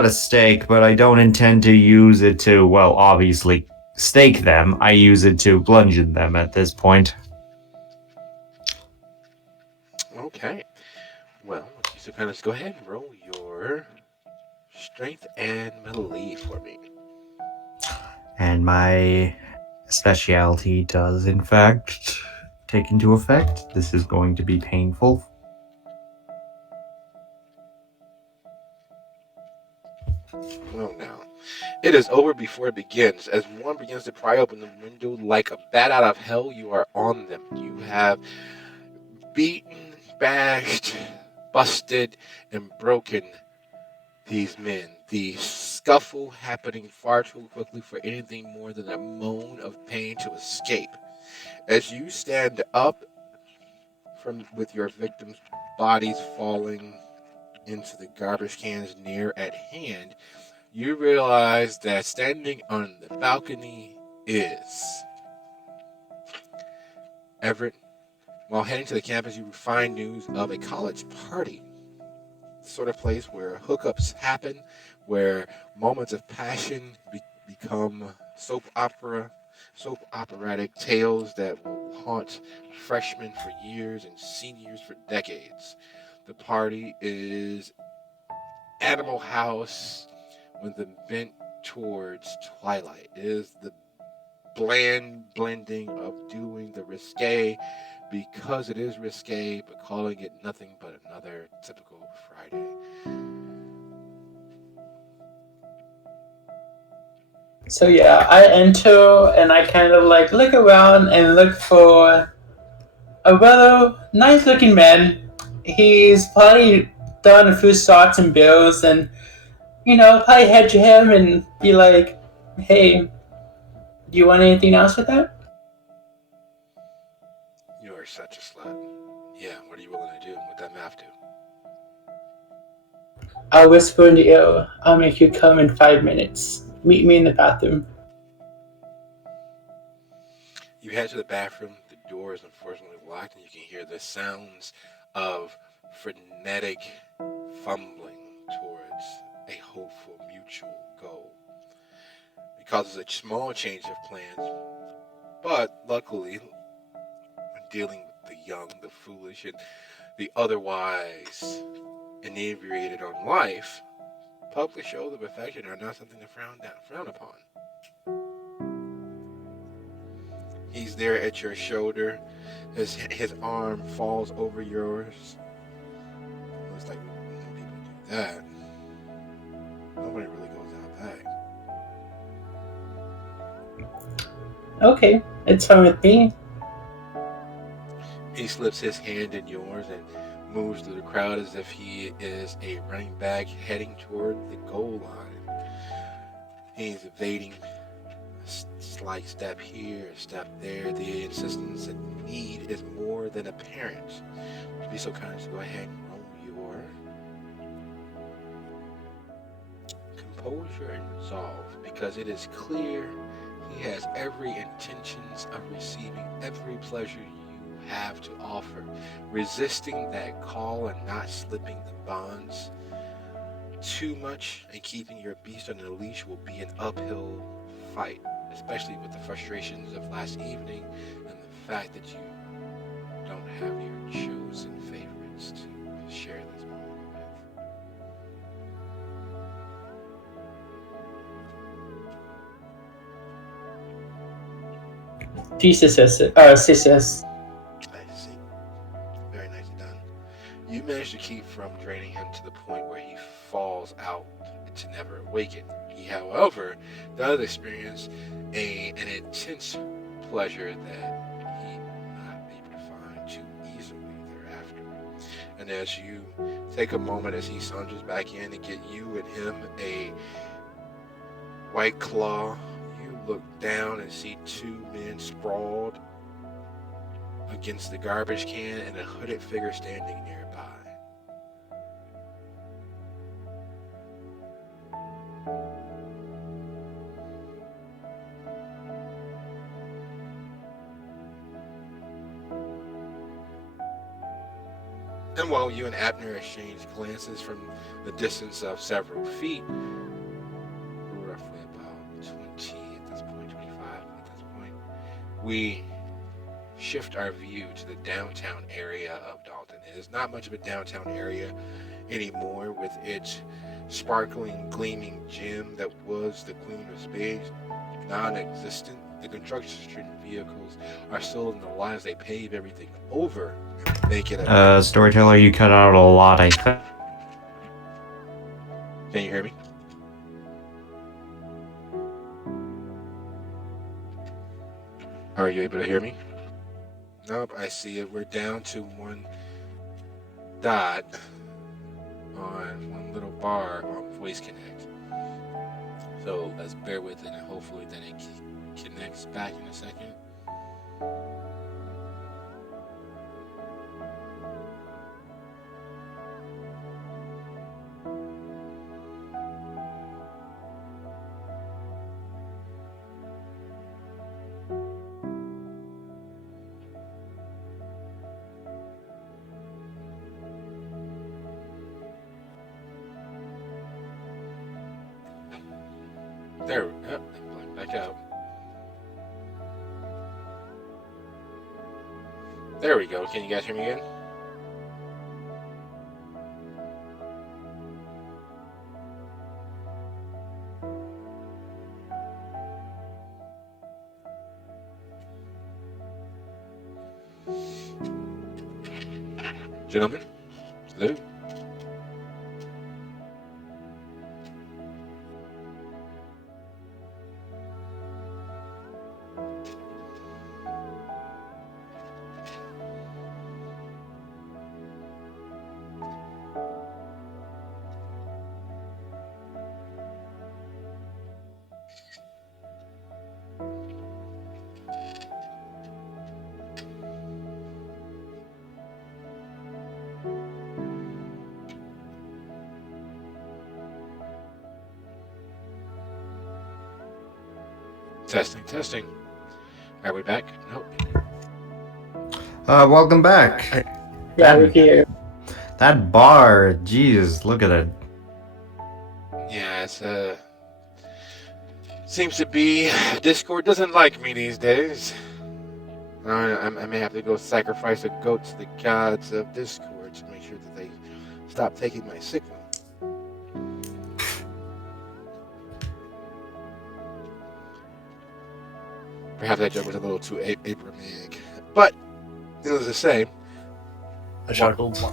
stake, but I don't intend to use it to, well, obviously stake them. I use it to bludgeon them at this point. Okay. Well, so kind of go ahead and roll your strength and melee for me. And my specialty does, in fact, take into effect. This is going to be painful. Well, now, it is over before it begins. As one begins to pry open the window like a bat out of hell, you are on them. You have beaten, bashed, busted, and broken these men. The scuffle happening far too quickly for anything more than a moan of pain to escape. As you stand up with your victims' bodies falling into the garbage cans near at hand, you realize that standing on the balcony is Everett. While heading to the campus, you find news of a college party. The sort of place where hookups happen, where moments of passion become soap operatic tales that will haunt freshmen for years and seniors for decades. The party is Animal House with the bent towards twilight. It is the bland blending of doing the risque because it is risque, but calling it nothing but another typical Friday. So yeah, I enter and I kind of like look around and look for a rather nice looking man. He's probably done a few shots and bills and probably head to him and be like, hey, do you want anything else with that? You are such a slut. Yeah, what are you willing to do with that math do? I'll whisper in the ear, I'll make you come in 5 minutes. Meet me in the bathroom. You head to the bathroom. The door is unfortunately locked, and you can hear the sounds of frenetic fumbling towards a hopeful mutual goal. It causes a small change of plans, but luckily, when dealing with the young, the foolish, and the otherwise inebriated on life, public shows of affection are not something to frown upon. He's there at your shoulder. His arm falls over yours. It's like when people do that, nobody really goes out back. Okay, it's fine with me. He slips his hand in yours and moves through the crowd as if he is a running back heading toward the goal line. He's evading a slight step here, a step there. The insistence and need is more than apparent. Would you be so kind as to go ahead and roll your composure and resolve, because it is clear he has every intentions of receiving every pleasure you have to offer. Resisting that call and not slipping the bonds too much and keeping your beast on a leash will be an uphill fight, especially with the frustrations of last evening and the fact that you don't have your chosen favorites to share this moment with. Cissus. I see. Very nicely done. You managed to keep from draining him to the point where he falls out to never awaken. He, however, does experience an intense pleasure that he will not be able to find too easily thereafter. And as you take a moment as he saunters back in to get you and him a white claw, you look down and see two men sprawled against the garbage can and a hooded figure standing nearby. And while you and Abner exchange glances from the distance of several feet, roughly about 20 at this point, 25 at this point, we shift our view to the downtown area of Dalton. It is not much of a downtown area anymore, with its sparkling, gleaming gem that was the Queen of Spades non-existent. The construction vehicles are still in the lines. They pave everything over, make it a... Storyteller, you cut out a lot, I think. Can you hear me? Are you able to hear me? Nope, I see it. We're down to one dot on one little bar on Voice Connect. So let's bear with it, and hopefully then it connects back in a second. There we go. Back out. There we go. Can you guys hear me again? Gentlemen, salute. Testing, testing. Are we back? Nope. Welcome back. Yeah, we're here. That bar, jeez, look at it. Yeah, it's seems to be Discord doesn't like me these days. I may have to go sacrifice a goat to the gods of Discord to make sure that they stop taking my signal. Perhaps that joke was a little too Abrahamic, but needless to say, I chuckled.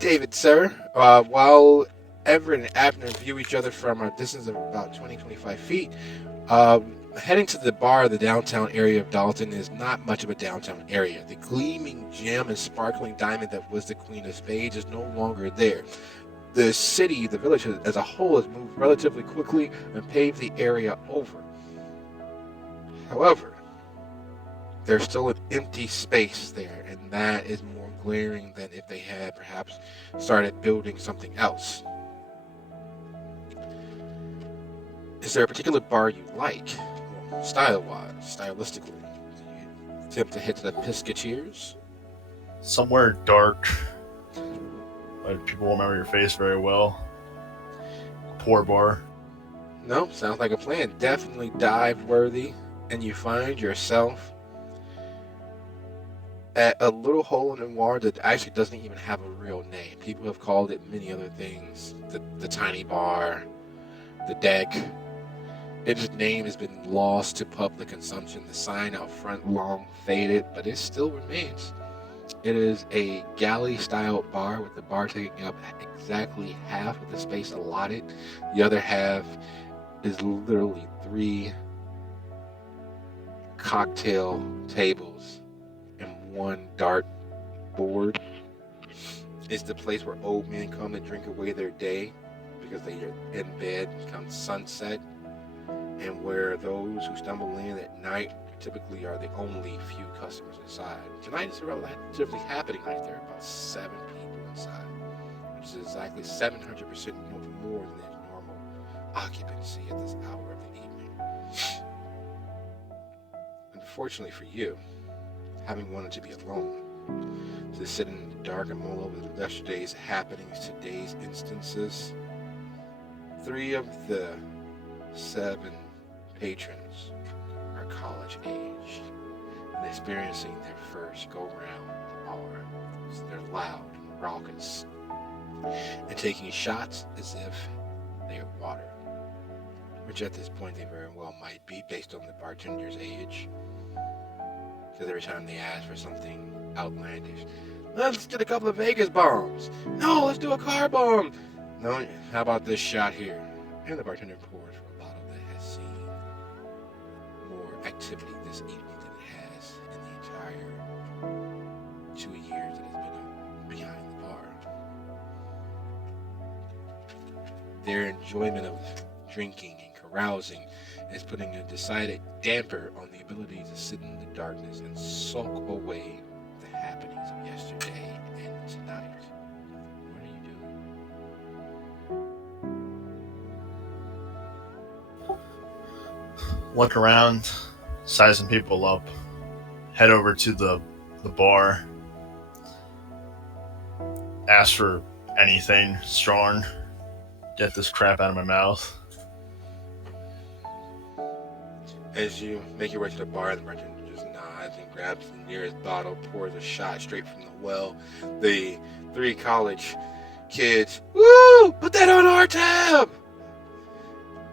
David, sir, while Everett and Abner view each other from a distance of about 20-25 feet, heading to the bar of the downtown area of Dalton is not much of a downtown area. The gleaming gem and sparkling diamond that was the Queen of Spades is no longer there. The city, the village as a whole, has moved relatively quickly and paved the area over. However, there's still an empty space there, and that is more glaring than if they had perhaps started building something else. Is there a particular bar you like, style-wise, stylistically? Do you attempt to hit the Pisketeers? Somewhere dark. Like people will remember your face very well. Poor bar. No, sounds like a plan. Definitely dive-worthy, and you find yourself at a little hole in the wall that actually doesn't even have a real name. People have called it many other things. The tiny bar, the deck. Its name has been lost to public consumption. The sign out front long faded, but it still remains. It is a galley-style bar with the bar taking up exactly half of the space allotted. The other half is literally 3 cocktail tables and 1 dart board. It's the place where old men come to drink away their day because they are in bed come sunset, and where those who stumble in at night typically are the only few customers inside. Tonight is a relatively happening night. There are about 7 people inside, which is exactly 700% more than their normal occupancy at this hour of the evening. Unfortunately for you, having wanted to be alone, to sit in the dark and mull over yesterday's happenings, today's instances, 3 of the 7 patrons are college aged and experiencing their first go-round bar. So they're loud and raucous and taking shots as if they are water, which at this point they very well might be based on the bartender's age. Because every time they ask for something outlandish, let's get a couple of Vegas bombs. No, let's do a car bomb. No, how about this shot here? And the bartender pours for a bottle that has seen more activity this evening than it has in the entire 2 years that it's been behind the bar. Their enjoyment of drinking and carousing is putting a decided damper on the ability to sit in the darkness and sulk away the happenings of yesterday and tonight. What are you doing? Look around, sizing people up, head over to the bar, ask for anything strong, get this crap out of my mouth. As you make your way to the bar, the bartender just nods and grabs the nearest bottle, pours a shot straight from the well. The 3 college kids, woo! Put that on our tab!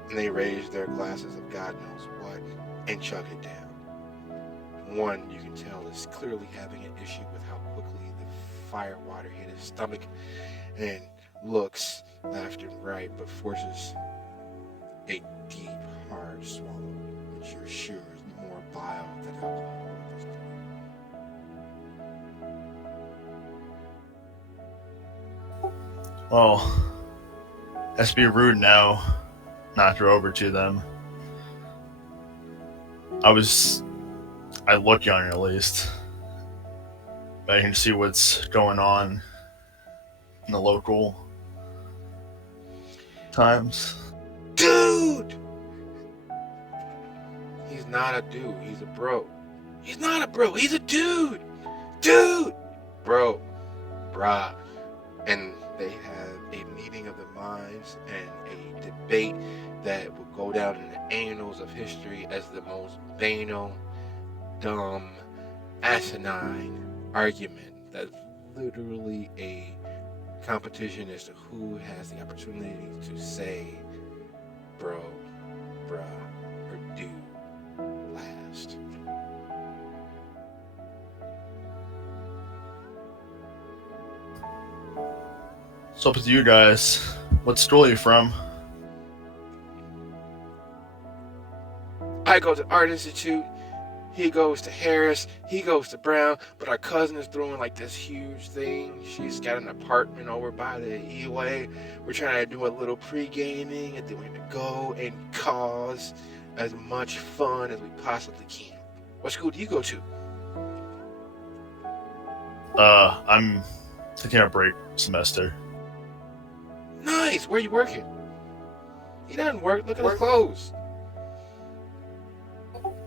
And they raise their glasses of God knows what and chug it down. One, you can tell, is clearly having an issue with how quickly the fire water hit his stomach, and looks left and right, but forces a deep, hard swallow, which you're sure is more bile than alcohol at this point. Well, has to be rude now. Knocked her over to them. I look young at least. But I can see what's going on in the local times. Dude! He's not a dude, he's a bro. He's not a bro, he's a dude! Dude! Bro. Bruh. And they have a meeting of the minds and a debate that will go down in the annals of history as the most banal, dumb, asinine argument. That's literally a competition as to who has the opportunity to say bro, bruh, or dude last. So up with you guys. What school are you from? I go to Art Institute, he goes to Harris, he goes to Brown, but our cousin is throwing like this huge thing. She's got an apartment over by the E-Way. We're trying to do a little pre-gaming, and then we're going to go and cause as much fun as we possibly can. What school do you go to? I'm taking a break semester. Nice, where are you working? He doesn't work, look at his clothes.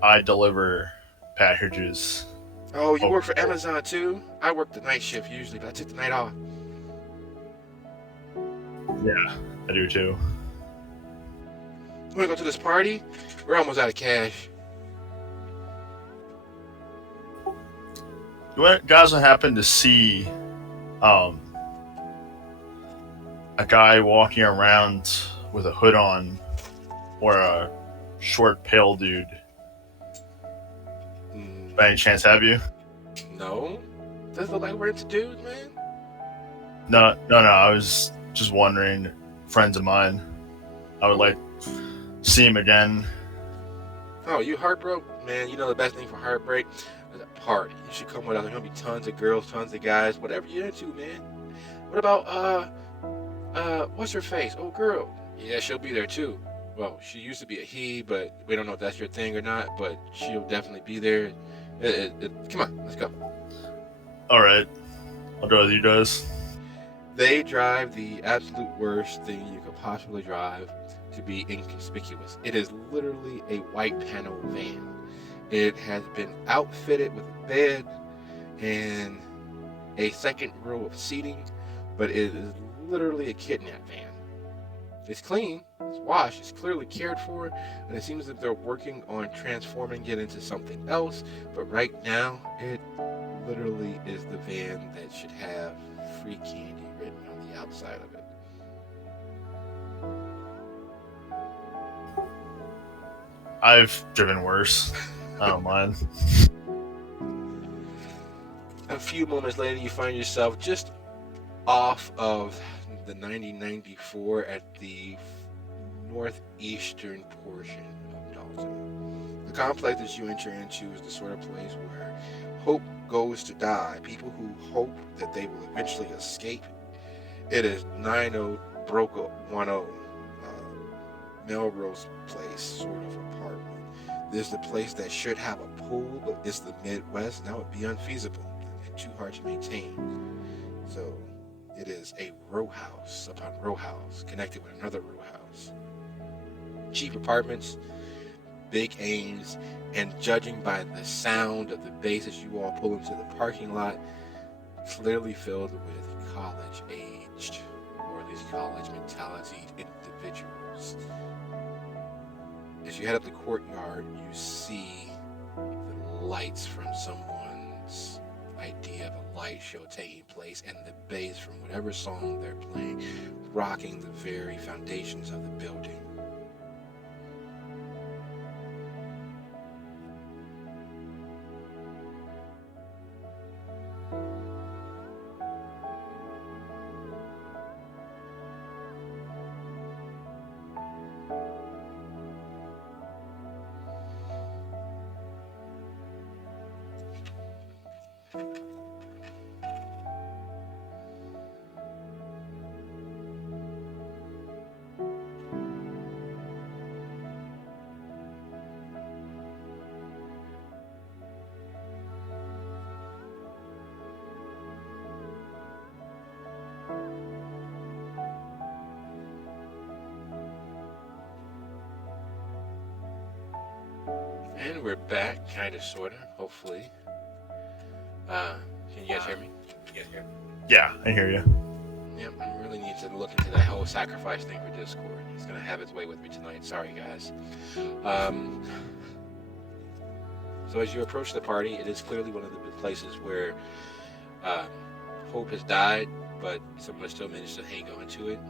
I deliver packages. Oh, you work for Amazon too? I work the night shift usually, but I took the night off. Yeah, I do too. You wanna go to this party? We're almost out of cash. You guys will happen to see a guy walking around with a hood on, or a short, pale dude? By any chance, have you? No. Does it look like we're into dudes, man? No. I was just wondering. Friends of mine. I would like to see him again. Oh, you heartbroken? Man, you know the best thing for heartbreak is a party. You should come with us. There's gonna be tons of girls, tons of guys, whatever you're into, man. What about what's her face? Oh, girl. Yeah, she'll be there too. Well, she used to be a he, but we don't know if that's your thing or not, but she'll definitely be there. Come on, let's go. All right, I'll go with you guys. They drive the absolute worst thing you could possibly drive to be inconspicuous. It is literally a white panel van. It has been outfitted with a bed and a second row of seating, but it is literally a kidnap van. It's clean, it's washed, it's clearly cared for, and it seems as if they're working on transforming it into something else, but right now, it literally is the van that should have free candy written on the outside of it. I've driven worse. I don't mind. A few moments later, you find yourself just off of the 9094 at the northeastern portion of Dalton. The complex that you enter into is the sort of place where hope goes to die. People who hope that they will eventually escape. It is 90 Broca 10, Melrose Place sort of apartment. This is the place that should have a pool, but it's the Midwest, and that would be unfeasible and too hard to maintain. So it is a row house upon row house connected with another row house. Cheap apartments, big aims, and judging by the sound of the bass as you all pull into the parking lot, clearly filled with college-aged, or at least college mentality individuals. As you head up the courtyard, you see the lights from someone's idea of a light show taking place, and the bass from whatever song they're playing, rocking the very foundations of the building. And we're back, kind of, sort of, hopefully. Can you guys hear me? Yeah, I hear you. Yep, I really need to look into that whole sacrifice thing for Discord. It's going to have its way with me tonight. Sorry, guys. So as you approach the party, it is clearly one of the places where hope has died, but someone still managed to hang on to it.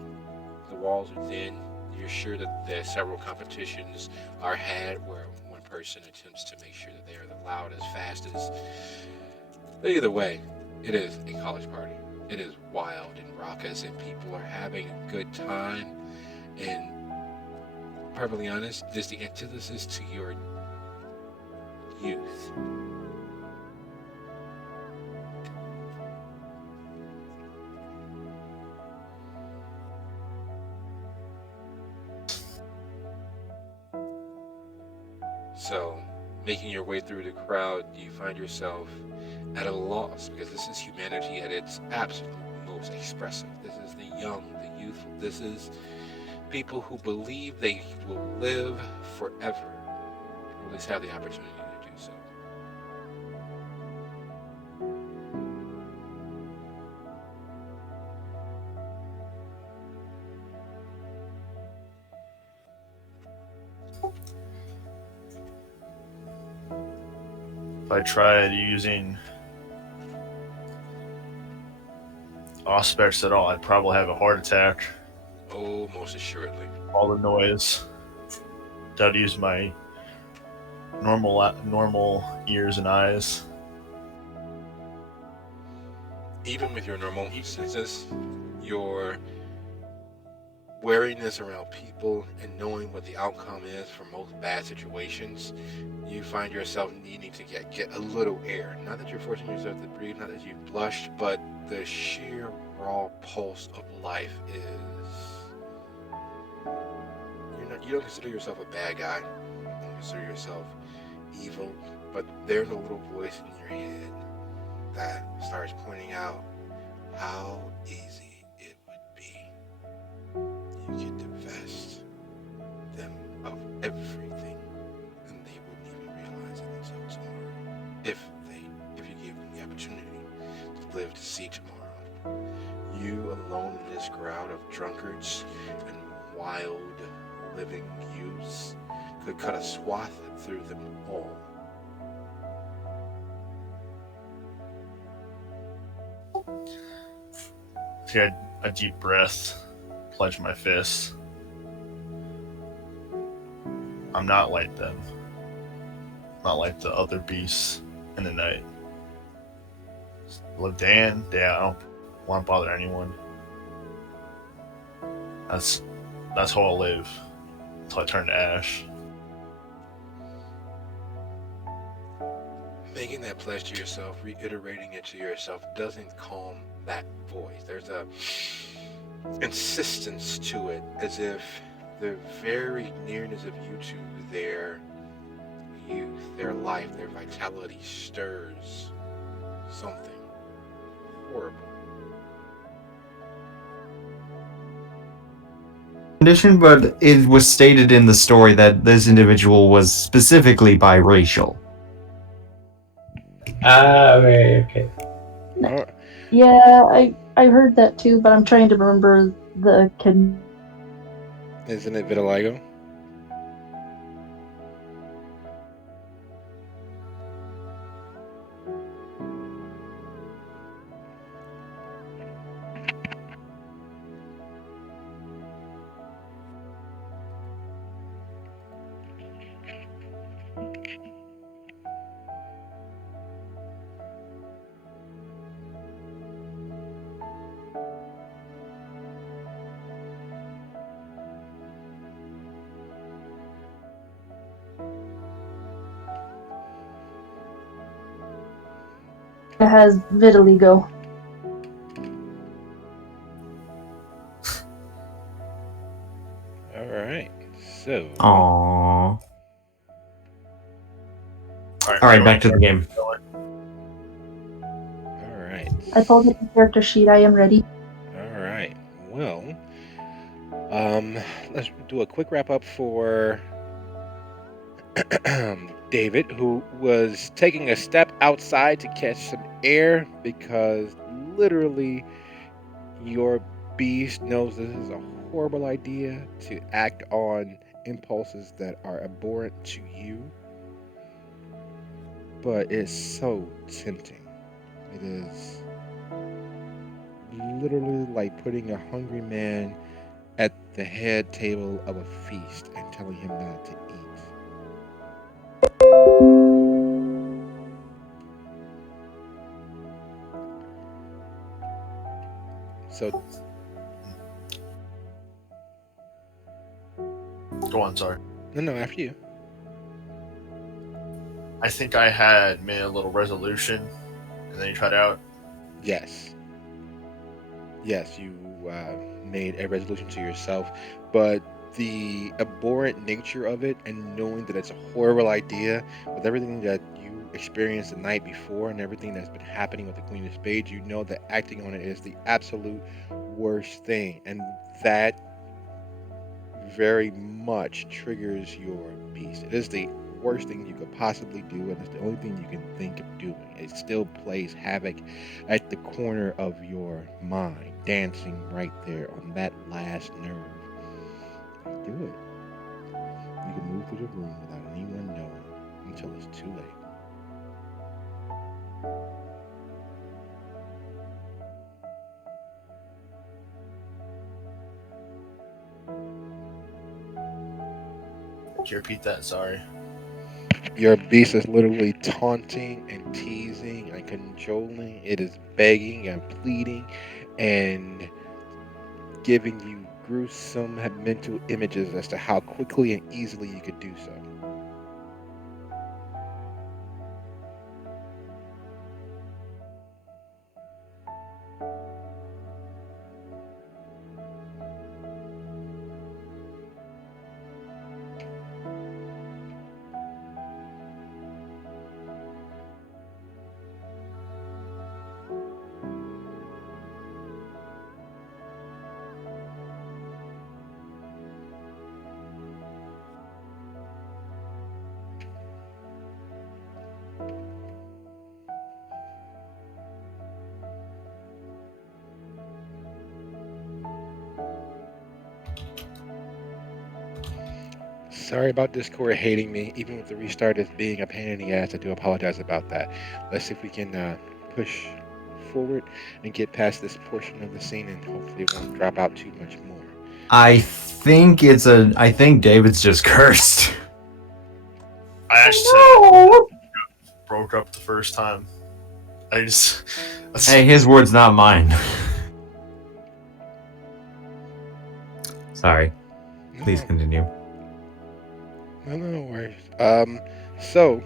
The walls are thin. You're sure that there several competitions are had where one person attempts to make sure that they are the loudest, fastest. But either way, it is a college party. It is wild and raucous, and people are having a good time. And perfectly honest, this is the antithesis to your youth. So, making your way through the crowd, you find yourself at a loss, because this is humanity at its absolute most expressive. This is the young, the youthful. This is people who believe they will live forever, or at least have the opportunity to do so. If I tried using Auspex at all, I'd probably have a heart attack. Oh, most assuredly. All the noise. I'd use my normal ears and eyes. Even with your normal senses, your wariness around people and knowing what the outcome is for most bad situations, you find yourself needing to get a little air. Not that you're forcing yourself to breathe, not that you've blushed, but the sheer raw pulse of life is... You don't consider yourself a bad guy. You don't consider yourself evil, but there's a little voice in your head that starts pointing out how easy it would be. You could divest them of everything, and they wouldn't even realize it until tomorrow. If you gave them the opportunity to live to see tomorrow. You alone in this crowd of drunkards and wild living youths could cut a swath through them all. Take a deep breath, clench my fists. I'm not like them. Not like the other beasts in the night. Live day in, day out. I don't want to bother anyone. That's how I'll live until I turn to ash. Making that pledge to yourself, reiterating it to yourself, doesn't calm that voice. There's a insistence to it, as if the very nearness of you to their youth, their life, their vitality stirs something horrible. Condition, but it was stated in the story that this individual was specifically biracial. Okay. Yeah, I heard that too, but I'm trying to remember the kid. Isn't it vitiligo? It has vitiligo. All right. So. Aww. Alright, back to the game. All right. I pulled up the character sheet. I am ready. All right. Well, let's do a quick wrap up for David, who was taking a step outside to catch some air because literally your beast knows this is a horrible idea to act on impulses that are abhorrent to you, but it's so tempting. It is literally like putting a hungry man at the head table of a feast and telling him not to eat. So, Go on, sorry. no, after you. I think I had made a little resolution, and then you cut out. Yes. Yes, you made a resolution to yourself, but the abhorrent nature of it and knowing that it's a horrible idea with everything that you experienced the night before and everything that's been happening with the Queen of Spades, you know that acting on it is the absolute worst thing. And that very much triggers your beast. It is the worst thing you could possibly do, and it's the only thing you can think of doing. It still plays havoc at the corner of your mind, dancing right there on that last nerve. Do it. You can move through the room without anyone knowing until it's too late. Can you repeat that? Sorry. Your beast is literally taunting and teasing and cajoling. It is begging and pleading and giving you gruesome mental images as to how quickly and easily you could do so. Sorry about Discord hating me, even with the restart as being a pain in the ass. I do apologize about that. Let's see if we can push forward and get past this portion of the scene, and hopefully it won't drop out too much more. I think David's just cursed. I actually broke up the first time. Hey, his words, not mine. Sorry. Please continue. No worries. So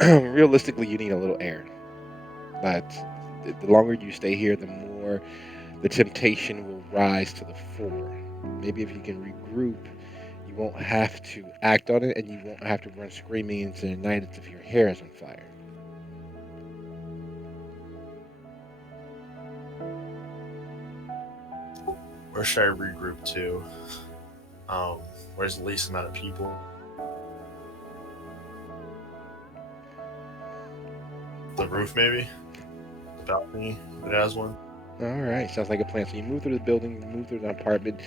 realistically, you need a little air. But the longer you stay here, the more the temptation will rise to the fore. Maybe if you can regroup, you won't have to act on it, and you won't have to run screaming into the night as if your hair is on fire. Where should I regroup to? Where's the least amount of people? The roof, maybe? The balcony? It has one? Alright, sounds like a plan. So you move through the building, you move through the apartment,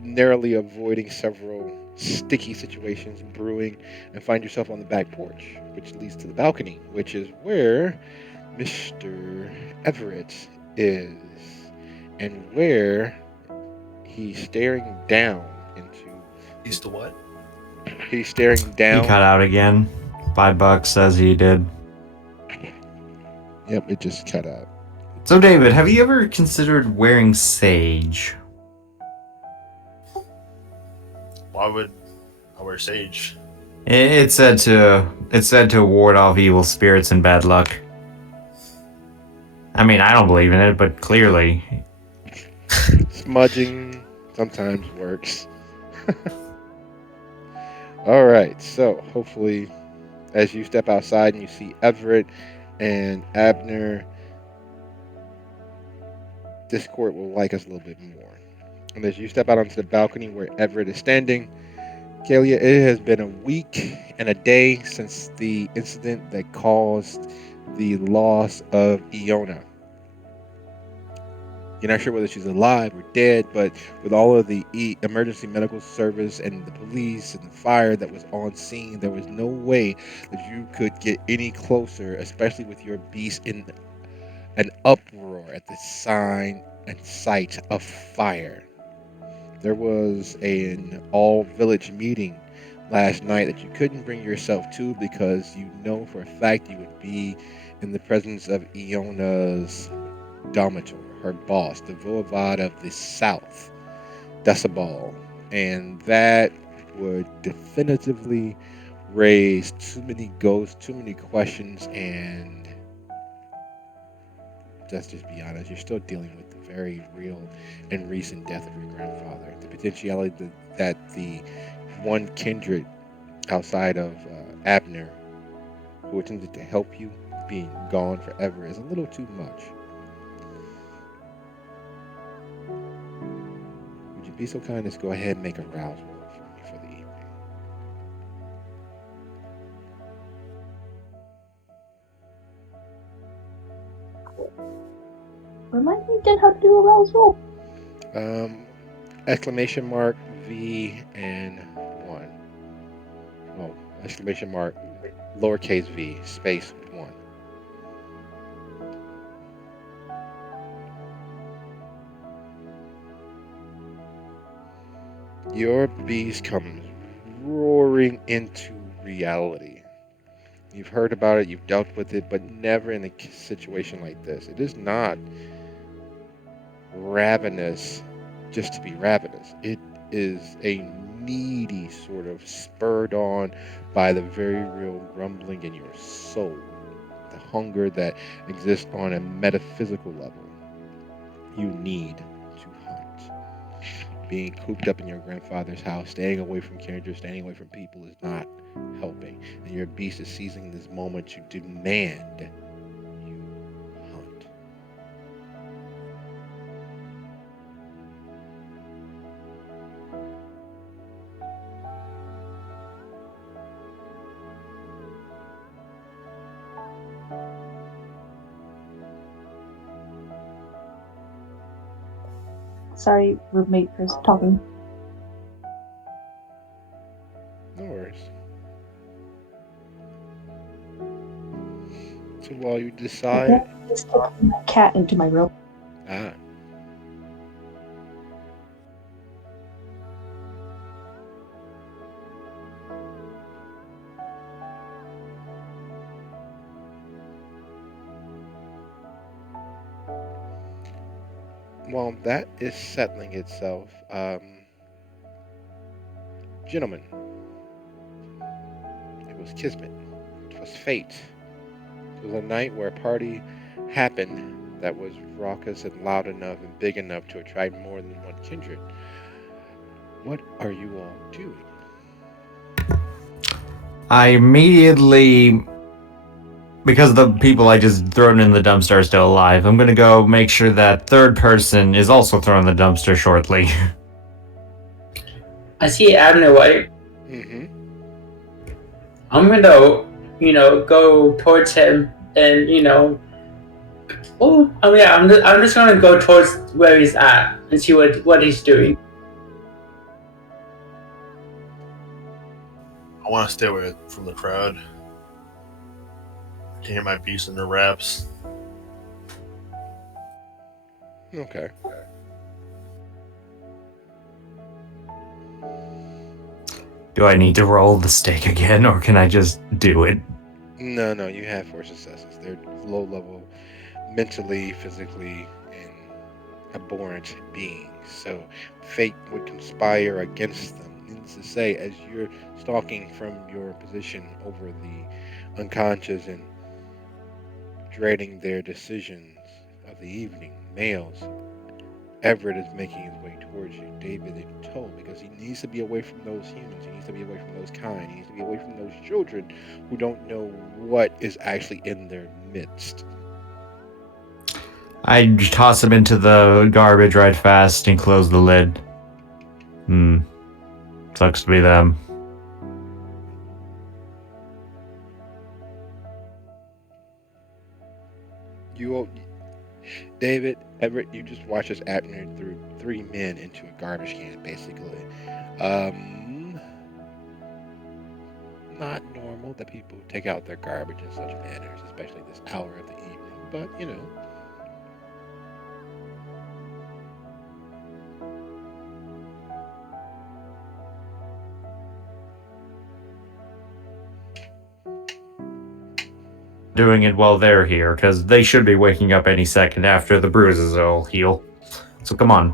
narrowly avoiding several sticky situations brewing, and find yourself on the back porch, which leads to the balcony, which is where Mr. Everett is, and where he's staring down into. He's the what? He's staring He down. cut out again. $5 says he did. Yep, it just cut out. So, David, have you ever considered wearing sage? Why would I wear sage? It's said to ward off evil spirits and bad luck. I mean, I don't believe in it, but clearly. Smudging sometimes works. All right, so hopefully, as you step outside and you see Everett and Abner, Discord will like us a little bit more. And as you step out onto the balcony where Everett is standing, Kaelia, it has been a week and a day since the incident that caused the loss of Iona. You're not sure whether she's alive or dead, but with all of the emergency medical service and the police and the fire that was on scene, there was no way that you could get any closer, especially with your beast in an uproar at the sign and sight of fire. There was an all village meeting last night that you couldn't bring yourself to because you know for a fact you would be in the presence of Iona's Domitor, her boss, the voivode of the South, Decibel. And that would definitively raise too many ghosts, too many questions, and let's just be honest, you're still dealing with the very real and recent death of your grandfather. The potentiality that the one kindred outside of Abner, who attempted to help you, being gone forever is a little too much. Would you be so kind as to go ahead and make a rouse roll for me for the evening? Remind me again how to do a rouse roll. Exclamation mark V and 1. Oh, exclamation mark lowercase v space 1. Your beast comes roaring into reality. You've heard about it, you've dealt with it, but never in a situation like this. It is not ravenous just to be ravenous. It is a needy sort of spurred on by the very real rumbling in your soul, the hunger that exists on a metaphysical level. You need to hunt. Being cooped up in your grandfather's house, staying away from kindred, staying away from people is not helping. And your beast is seizing this moment to demand you hunt. Sorry, roommate is talking. No worries. So while you decide... Just took my cat into my room. Ah. While that is settling itself, gentlemen, it was kismet. It was fate. It was a night where a party happened that was raucous and loud enough and big enough to attract more than one kindred. What are you all doing? I immediately, because the people I just thrown in the dumpster are still alive, I'm gonna go make sure that third person is also thrown in the dumpster shortly. I see Abner White. Mm-hmm. I'm gonna, go towards him and, I'm just gonna go towards where he's at and see what he's doing. I want to stay away from the crowd. I can hear my beast in their raps. Okay. Do I need to roll the stake again, or can I just do it? No, you have 4 successes. They're low level, mentally, physically, and abhorrent beings. So fate would conspire against them. Needless to say, as you're stalking from your position over the unconscious and dreading their decisions of the evening, males, Everett is making his way towards you. David is told because he needs to be away from those humans. He needs to be away from those kind. He needs to be away from those children who don't know what is actually in their midst. I toss him into the garbage right fast and close the lid. Sucks to be them. You, David, Everett, you just watched us Abner threw 3 men into a garbage can, basically. Um, Not normal that people take out their garbage in such manners, especially this hour of the evening. But you know, Doing it while they're here, because they should be waking up any second after the bruises all heal. So come on.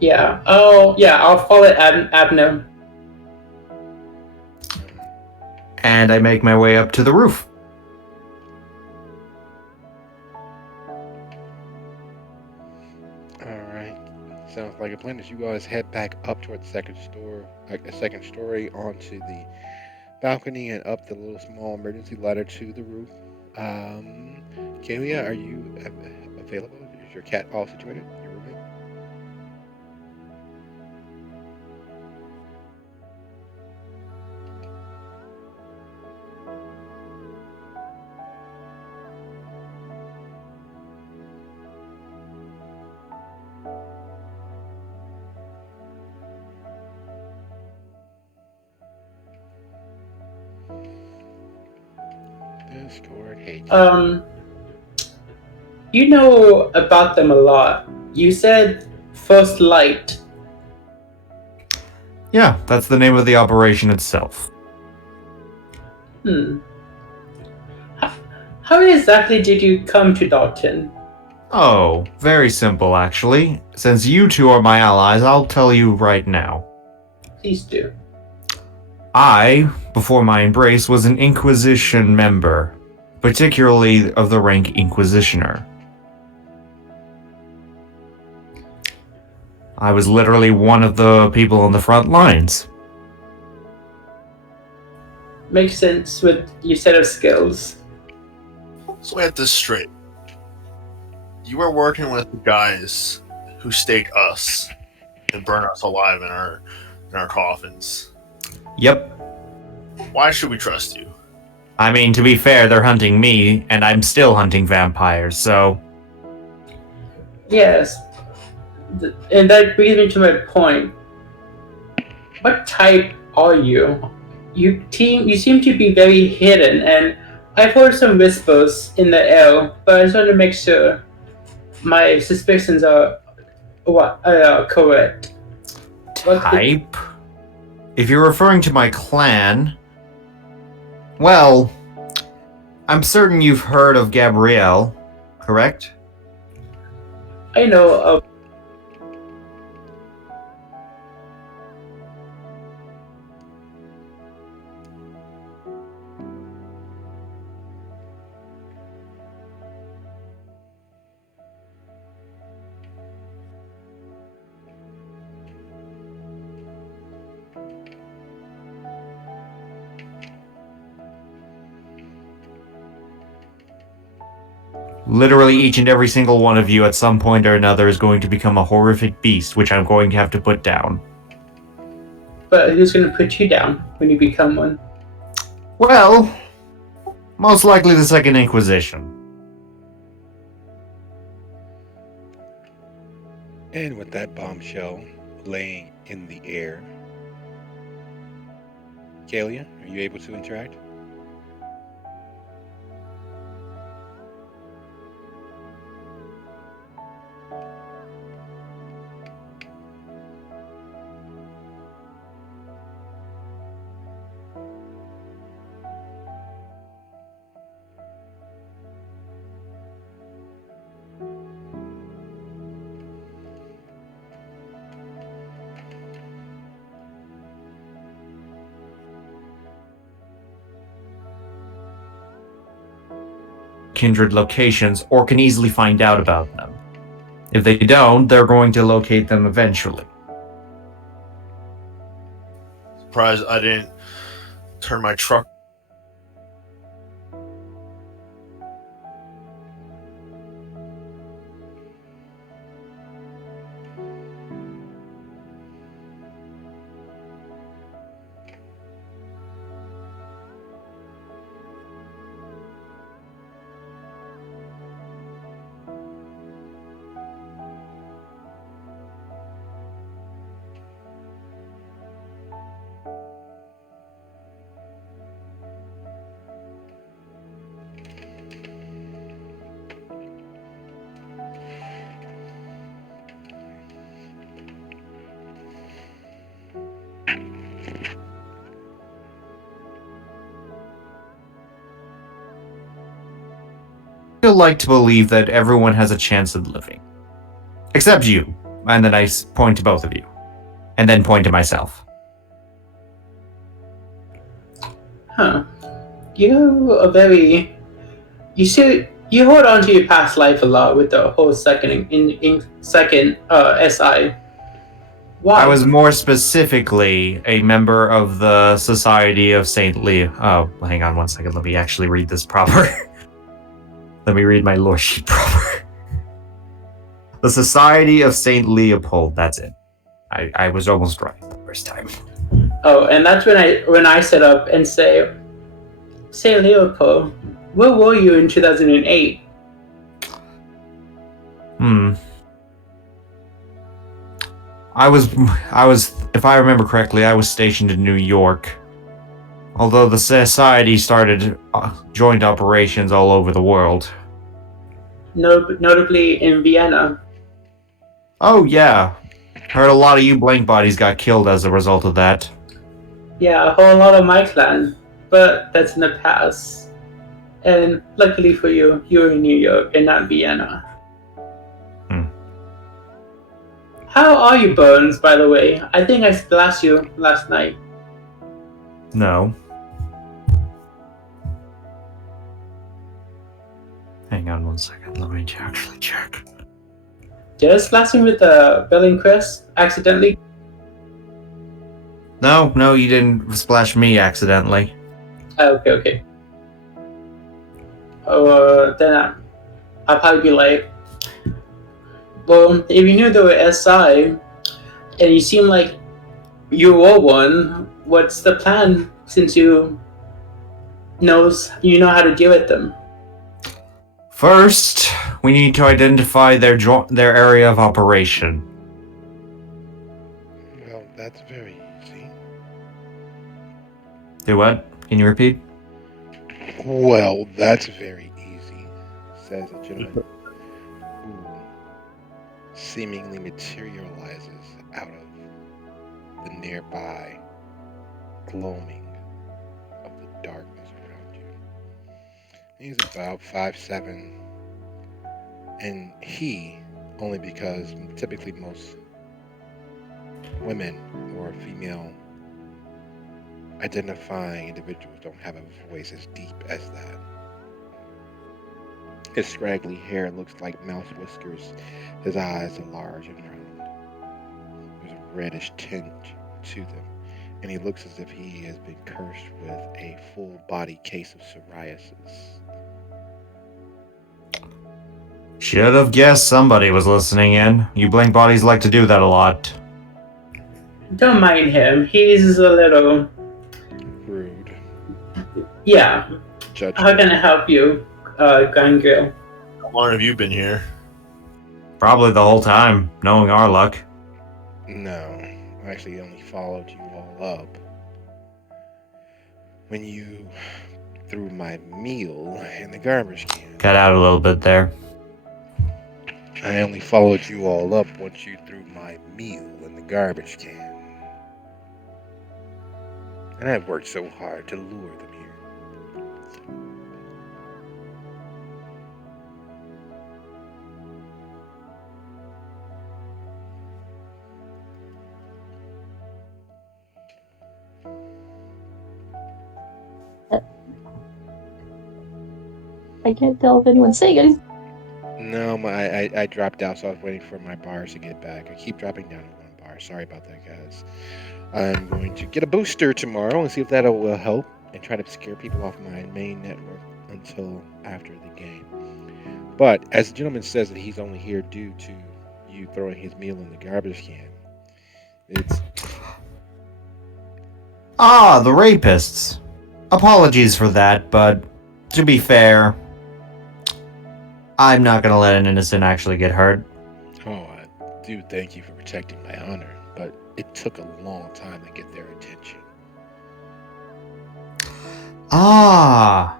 Yeah. Oh, yeah. I'll follow Abner. And I make my way up to the roof. all right. Sounds like a plan. As you guys head back up toward the second story onto the balcony and up the little small emergency ladder to the roof. Kaelia, are you available? Is your cat all situated? Your roommate? Discord hates. You know about them a lot. You said First Light. Yeah, that's the name of the operation itself. How exactly did you come to Dalton? Oh, very simple actually. Since you two are my allies, I'll tell you right now. Please do. I, before my embrace, was an Inquisition member, particularly of the rank Inquisitioner. I was literally one of the people on the front lines. Makes sense with your set of skills. So we have this straight. You were working with the guys who stake us and burn us alive in our coffins. Yep. Why should we trust you? I mean, to be fair, they're hunting me, and I'm still hunting vampires, so... Yes. And that brings me to my point. What type are you? You seem to be very hidden, and I've heard some whispers in the air, but I just want to make sure my suspicions are correct. Type? If you're referring to my clan... Well... I'm certain you've heard of Gabrielle, correct? I know of. Literally each and every single one of you at some point or another is going to become a horrific beast, which I'm going to have to put down. But who's going to put you down when you become one? Well, most likely the Second Inquisition. And with that bombshell laying in the air, Kaelia, are you able to interact? Kindred locations, or can easily find out about them. If they don't, they're going to locate them eventually. Surprised I didn't turn my truck. to like to believe that everyone has a chance of living. Except you. And then I point to both of you. And then point to myself. Huh. You are very... You see, you hold on to your past life a lot with the whole second SI. Why? I was more specifically a member of the Society of St. Leo. Oh, hang on one second. Let me actually read this proper. Let me read my lore sheet proper. The Society of St. Leopold. That's it. I was almost right the first time. Oh, and that's when I set up and say, Leopold, where were you in 2008? I was, if I remember correctly, I was stationed in New York. Although the Society started joint operations all over the world. Notably in Vienna. Oh, yeah. Heard a lot of you blank bodies got killed as a result of that. Yeah, a whole lot of my clan. But that's in the past. And luckily for you, you're in New York and not Vienna. How are you, Bones, by the way? I think I splashed you last night. No. Hang on one second, let me actually check. Did I splash him with the Belling Crest accidentally? No, you didn't splash me accidentally. Okay. Then I'll probably be like, well, if you knew there were SI, and you seem like you were one, what's the plan since you know how to deal with them? First, we need to identify their area of operation. Well, that's very easy. Do what? Can you repeat? Well, that's very easy, says a gentleman who seemingly materializes out of the nearby gloaming of the darkness around you. He's about 5'7", and he, only because typically most women or female identifying individuals don't have a voice as deep as that. His scraggly hair looks like mouse whiskers. His eyes are large and round. There's a reddish tinge to them, and he looks as if he has been cursed with a full-body case of psoriasis. Should have guessed somebody was listening in. You blank bodies like to do that a lot. Don't mind him. He's a little... Rude. Yeah. Judgmental. How can I help you, Gangriel? How long have you been here? Probably the whole time, knowing our luck. No, I actually only followed you all up when you threw my meal in the garbage can. Cut out a little bit there. I only followed you all up once you threw my meal in the garbage can. And I've worked so hard to lure them here. I can't tell if anyone's saying anything. No, I dropped out, so I was waiting for my bars to get back. I keep dropping down to one bar. Sorry about that, guys. I'm going to get a booster tomorrow and see if that will help and try to scare people off my main network until after the game. But as the gentleman says that he's only here due to you throwing his meal in the garbage can, it's... Ah, the rapists. Apologies for that, but to be fair, I'm not gonna let an innocent actually get hurt. Oh, I do thank you for protecting my honor, but it took a long time to get their attention. Ah.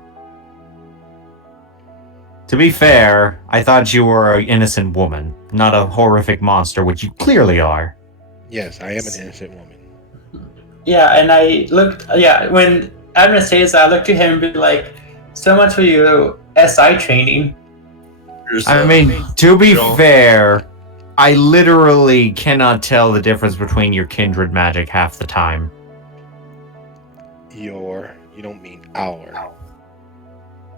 To be fair, I thought you were an innocent woman, not a horrific monster, which you clearly are. Yes, I am an innocent woman. Yeah, and I looked... Yeah, when Abners says that, I looked to him and be like, so much for your SI training. I mean, to be Joel. fair, I literally cannot tell the difference between your kindred magic half the time. You don't mean our.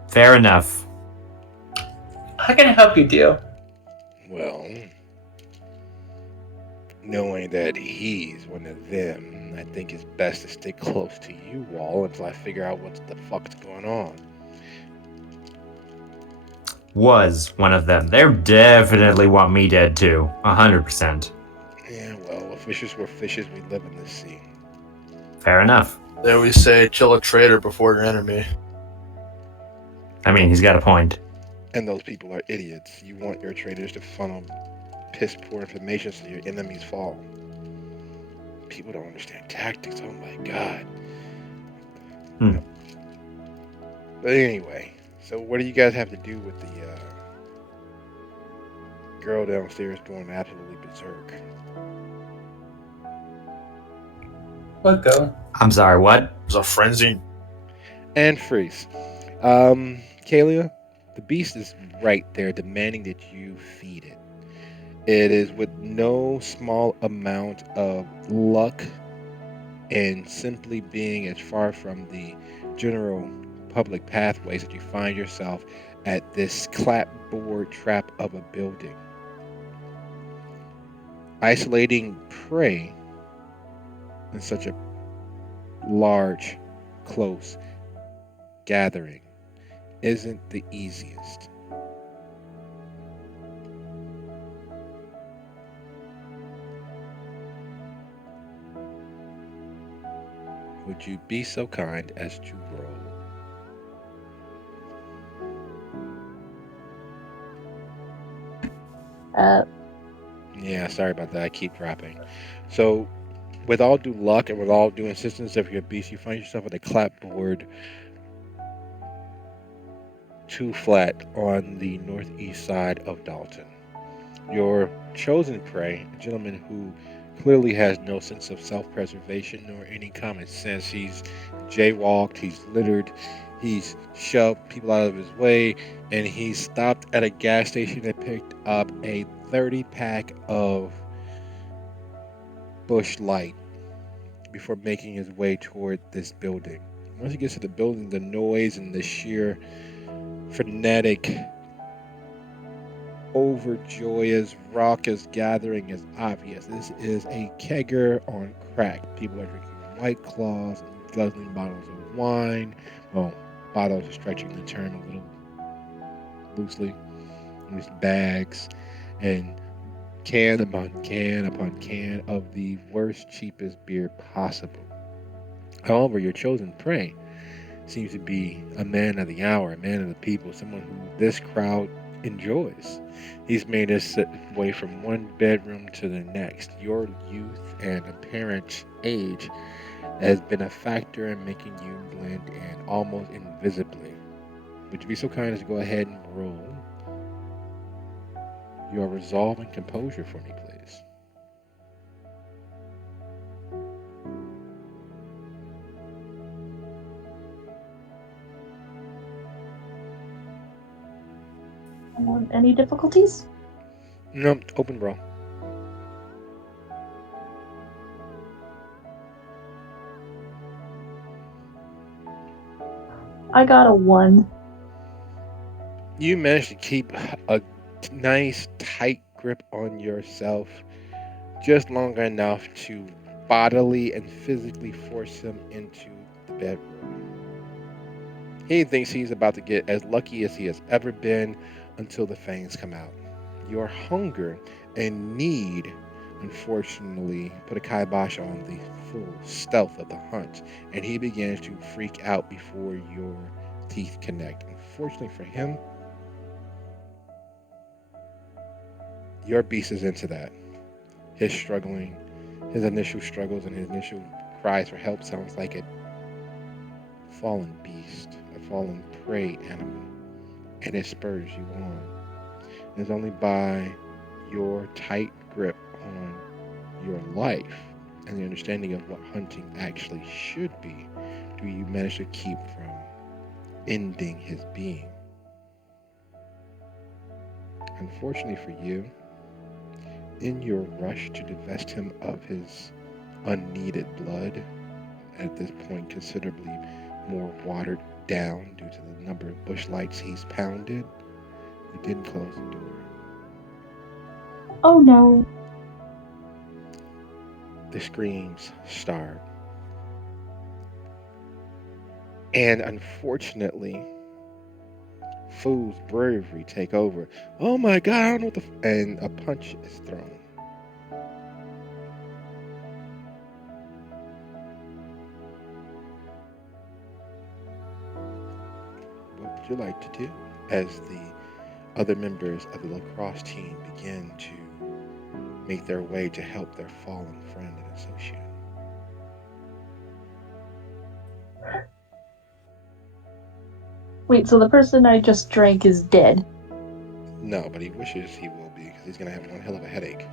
Fair enough. How can I help you, deal? Well, knowing that he's one of them, I think it's best to stay close to you all until I figure out what the fuck's going on. Was one of them. They definitely want me dead too. 100%. Yeah, well, if fishes were fishes, we live in the sea. Fair enough. They always say, kill a traitor before your enemy. I mean, he's got a point. And those people are idiots. You want your traders to funnel piss poor information so your enemies fall. People don't understand tactics. Oh my god. Hmm. But anyway, so what do you guys have to do with the girl downstairs going absolutely berserk? What go? I'm sorry, what? It was a frenzy. And freeze. Kaelia, the beast is right there demanding that you feed it. It is with no small amount of luck and simply being as far from the general public pathways that you find yourself at this clapboard trap of a building. Isolating prey in such a large, close gathering isn't the easiest. Would you be so kind as to roll? Yeah, sorry about that. I keep dropping. So, with all due luck and with all due insistence of your beast, you find yourself at a clapboard 2 flat on the northeast side of Dalton. Your chosen prey, a gentleman who clearly has no sense of self-preservation nor any common sense. He's jaywalked, he's littered, he's shoved people out of his way, and he stopped at a gas station and picked up a 30-pack of Bush Light before making his way toward this building. Once he gets to the building, the noise and the sheer frenetic, overjoyous, raucous gathering is obvious. This is a kegger on crack. People are drinking White Claws and guzzling bottles of wine. Well, bottles are stretching the term a little loosely. There's bags and can upon can of the worst, cheapest beer possible. However, your chosen prey seems to be a man of the hour, a man of the people, someone who this crowd enjoys. He's made his way from one bedroom to the next. Your youth and apparent age has been a factor in making you blend in almost invisibly. Would you be so kind as to go ahead and roll your resolve and composure for me, please? Any difficulties? No, open roll. I got a 1. You managed to keep a nice tight grip on yourself just long enough to bodily and physically force him into the bedroom. He thinks he's about to get as lucky as he has ever been until the fangs come out. Your hunger and need, unfortunately, put a kibosh on the full stealth of the hunt, and he begins to freak out before your teeth connect. Unfortunately for him, your beast is into that. His struggling, his initial struggles and his initial cries for help sounds like a fallen beast, a fallen prey animal, and it spurs you on. It's only by your tight grip on your life and the understanding of what hunting actually should be do you manage to keep from ending his being. unfortunately for you, in your rush to divest him of his unneeded blood, at this point considerably more watered down due to the number of bush lights he's pounded, you didn't close the door. Oh no. The screams start. And unfortunately, Fool's bravery take over. Oh my god, I don't know what the and a punch is thrown. What would you like to do as the other members of the lacrosse team begin to make their way to help their fallen friend and associate? Wait, so the person I just drank is dead? No, but he wishes he will be because he's going to have one hell of a headache.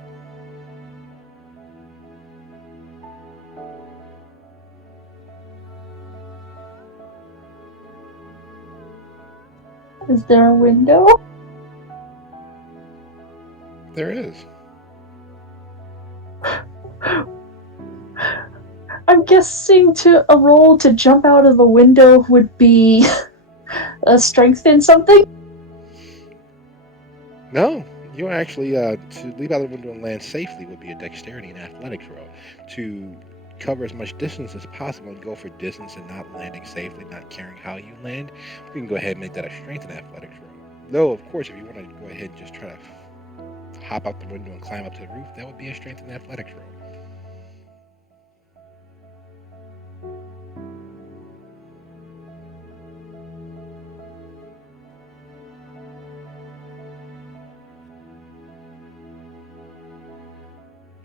Is there a window? There is. I'm guessing a roll to jump out of a window would be a strength in something? No, you actually, to leap out the window and land safely would be a dexterity and athletics roll. To cover as much distance as possible and go for distance and not landing safely, not caring how you land, we can go ahead and make that a strength and athletics roll. Though, of course, if you want to go ahead and just try to hop out the window and climb up to the roof, that would be a strength and athletics roll.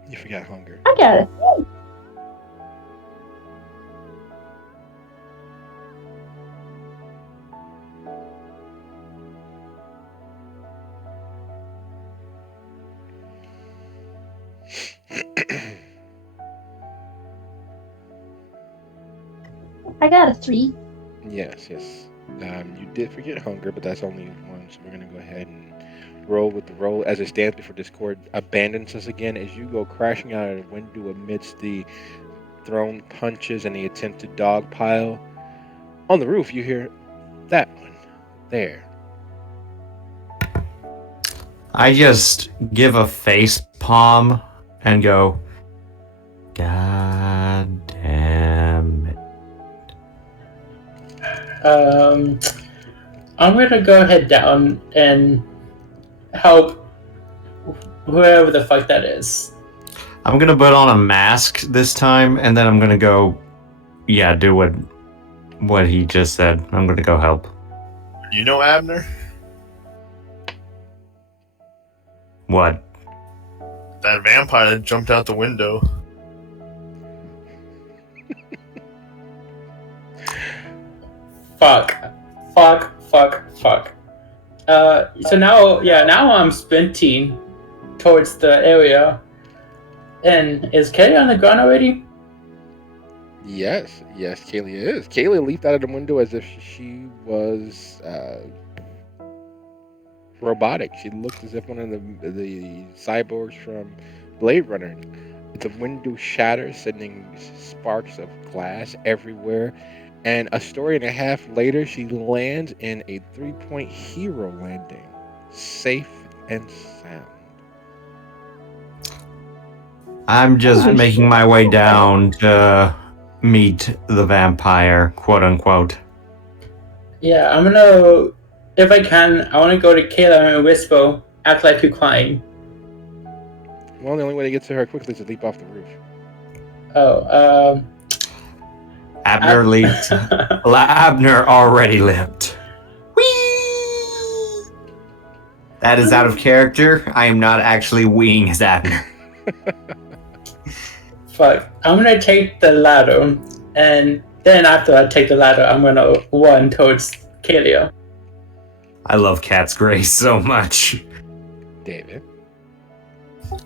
You forgot hunger. I got it. I got a 3. Yes. You did forget hunger, but that's only one, so we're going to go ahead and roll with the roll as it stands before Discord abandons us again as you go crashing out of the window amidst the thrown punches and the attempted dog pile. On the roof, you hear that one there. I just give a face palm and go, God damn it. I'm gonna go ahead down and help whoever the fuck that is. I'm gonna put on a mask this time, and then I'm gonna go, do what he just said. I'm gonna go help. You know Abner? What? That vampire that jumped out the window. Fuck. So now I'm sprinting towards the area. And is Kaelia on the ground already? Yes, Kaelia is. Kaelia leaped out of the window as if she was robotic. She looked as if one of the cyborgs from Blade Runner. The window shatters, sending sparks of glass everywhere. And a story and a half later, she lands in a 3-point hero landing, safe and sound. I'm just making my way down to meet the vampire, quote unquote. Yeah, I'm gonna, if I can, I want to go to Kaelia and whisper, act like you're crying. Well, the only way to get to her quickly is to leap off the roof. Abner leaped. Abner already leapt. Whee! That is out of character. I am not actually weeing as Abner. Fuck. I'm gonna take the ladder, and then after I take the ladder, I'm gonna run towards Kaelia. I love Cat's Grace so much. David.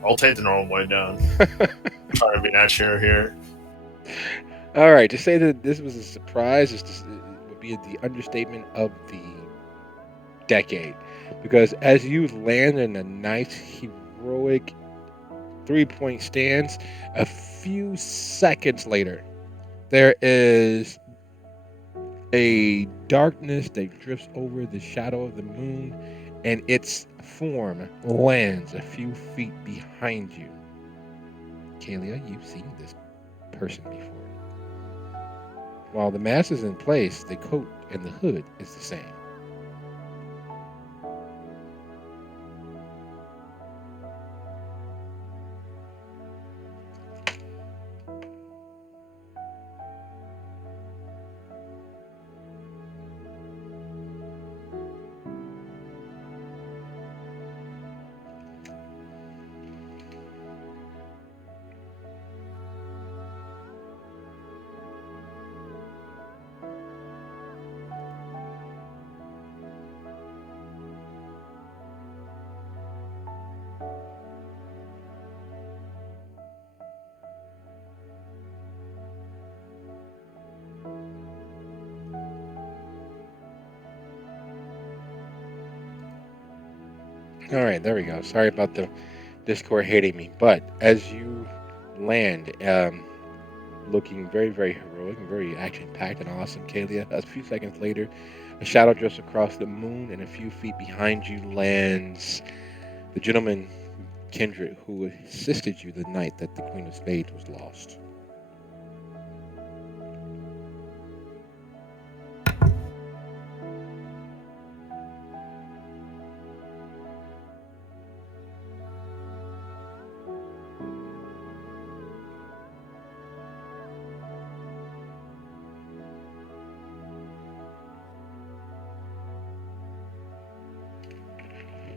I'll take the normal way down. Trying to be natural here. All right, to say that this was a surprise would be the understatement of the decade. because as you land in a nice heroic 3-point stance, a few seconds later, there is a darkness that drifts over the shadow of the moon, and its form lands a few feet behind you. Kaelia, you've seen this person before. While the mask is in place, the coat and the hood is the same. All right, there we go. Sorry about the Discord hating me, but as you land, looking very, very heroic and very action-packed and awesome, Kaelia, a few seconds later, a shadow drifts across the moon, and a few feet behind you lands the gentleman, Kindred, who assisted you the night that the Queen of Spades was lost.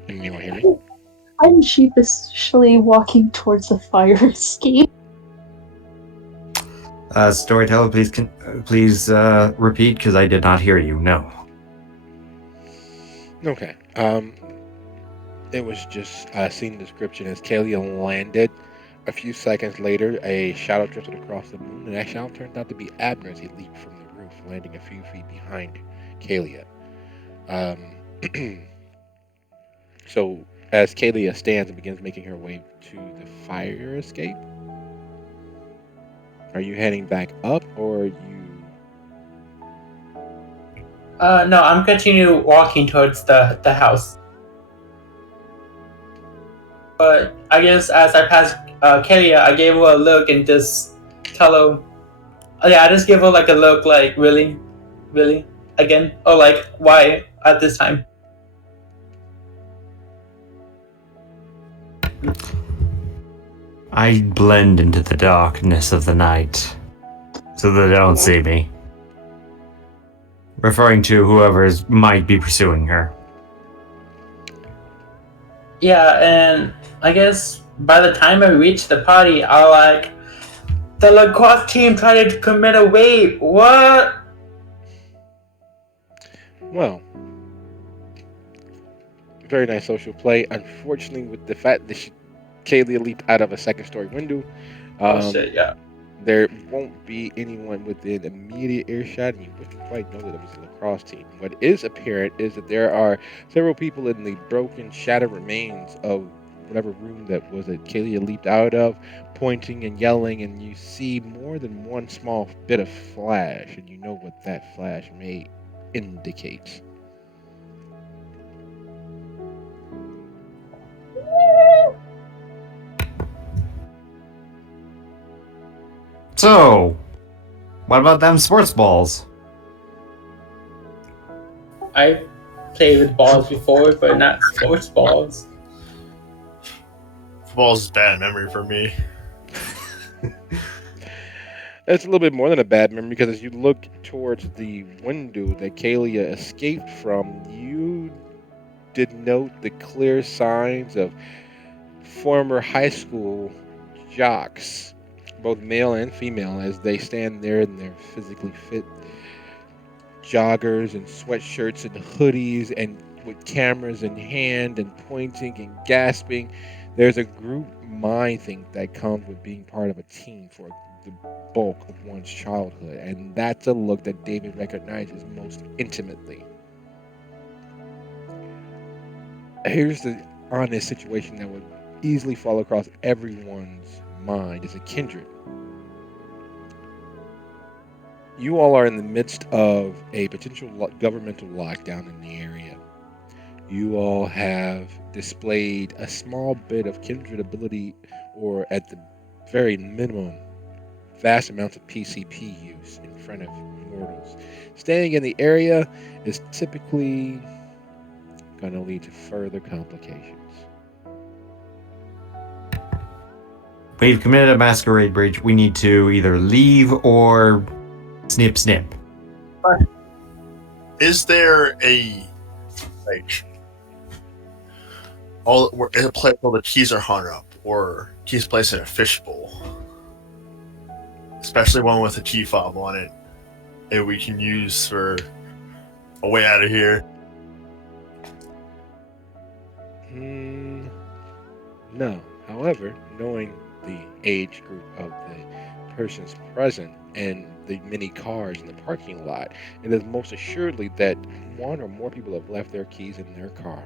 Anyone hear me? I'm sheepishly walking towards the fire escape. Storyteller, please repeat because I did not hear you. No. Okay. It was just seeing the description as Kaelia landed. A few seconds later, a shadow drifted across the moon, and that shadow turned out to be Abner as he leaped from the roof, landing a few feet behind Kaelia. So, as Kaelia stands and begins making her way to the fire escape, are you heading back up, or are you? No, I'm continue walking towards the house. But I guess as I passed Kaelia, I gave her a look and just tell her, oh, yeah, I just give her like a look, like really, really, again, or like why at this time. I blend into the darkness of the night so that they don't see me. Referring to whoever might be pursuing her. Yeah, and I guess by the time I reach the party, I like the lacrosse team tried to commit a rape. What? Well, very nice social play. Unfortunately, with the fact that Kaelia leaped out of a second-story window, Oh shit! Yeah. there won't be anyone within immediate earshot, and you wouldn't quite know that it was a lacrosse team. What is apparent is that there are several people in the broken, shattered remains of whatever room that was that Kaelia leaped out of, pointing and yelling, and you see more than one small bit of flash, and you know what that flash may indicate. So, what about them sports balls? I played with balls before, but not sports balls. Football's a bad memory for me. It's a little bit more than a bad memory because as you look towards the window that Kaelia escaped from, you did note the clear signs of former high school jocks, both male and female, as they stand there in their physically fit joggers and sweatshirts and hoodies and with cameras in hand and pointing and gasping. There's a group mind think that comes with being part of a team for the bulk of one's childhood, and that's a look that David recognizes most intimately. Here's the honest situation that would easily fall across everyone's mind as a kindred. You all are in the midst of a potential governmental lockdown in the area. You all have displayed a small bit of kindred ability, or at the very minimum, vast amounts of PCP use in front of mortals. Staying in the area is typically going to lead to further complications. We've committed a masquerade breach. We need to either leave or snip snip. Is there a like a place where the keys are hung up, or keys placed in a fishbowl? Especially one with a key fob on it, that we can use for a way out of here. No. However, knowing the age group of the persons present and the many cars in the parking lot, it is most assuredly that one or more people have left their keys in their car.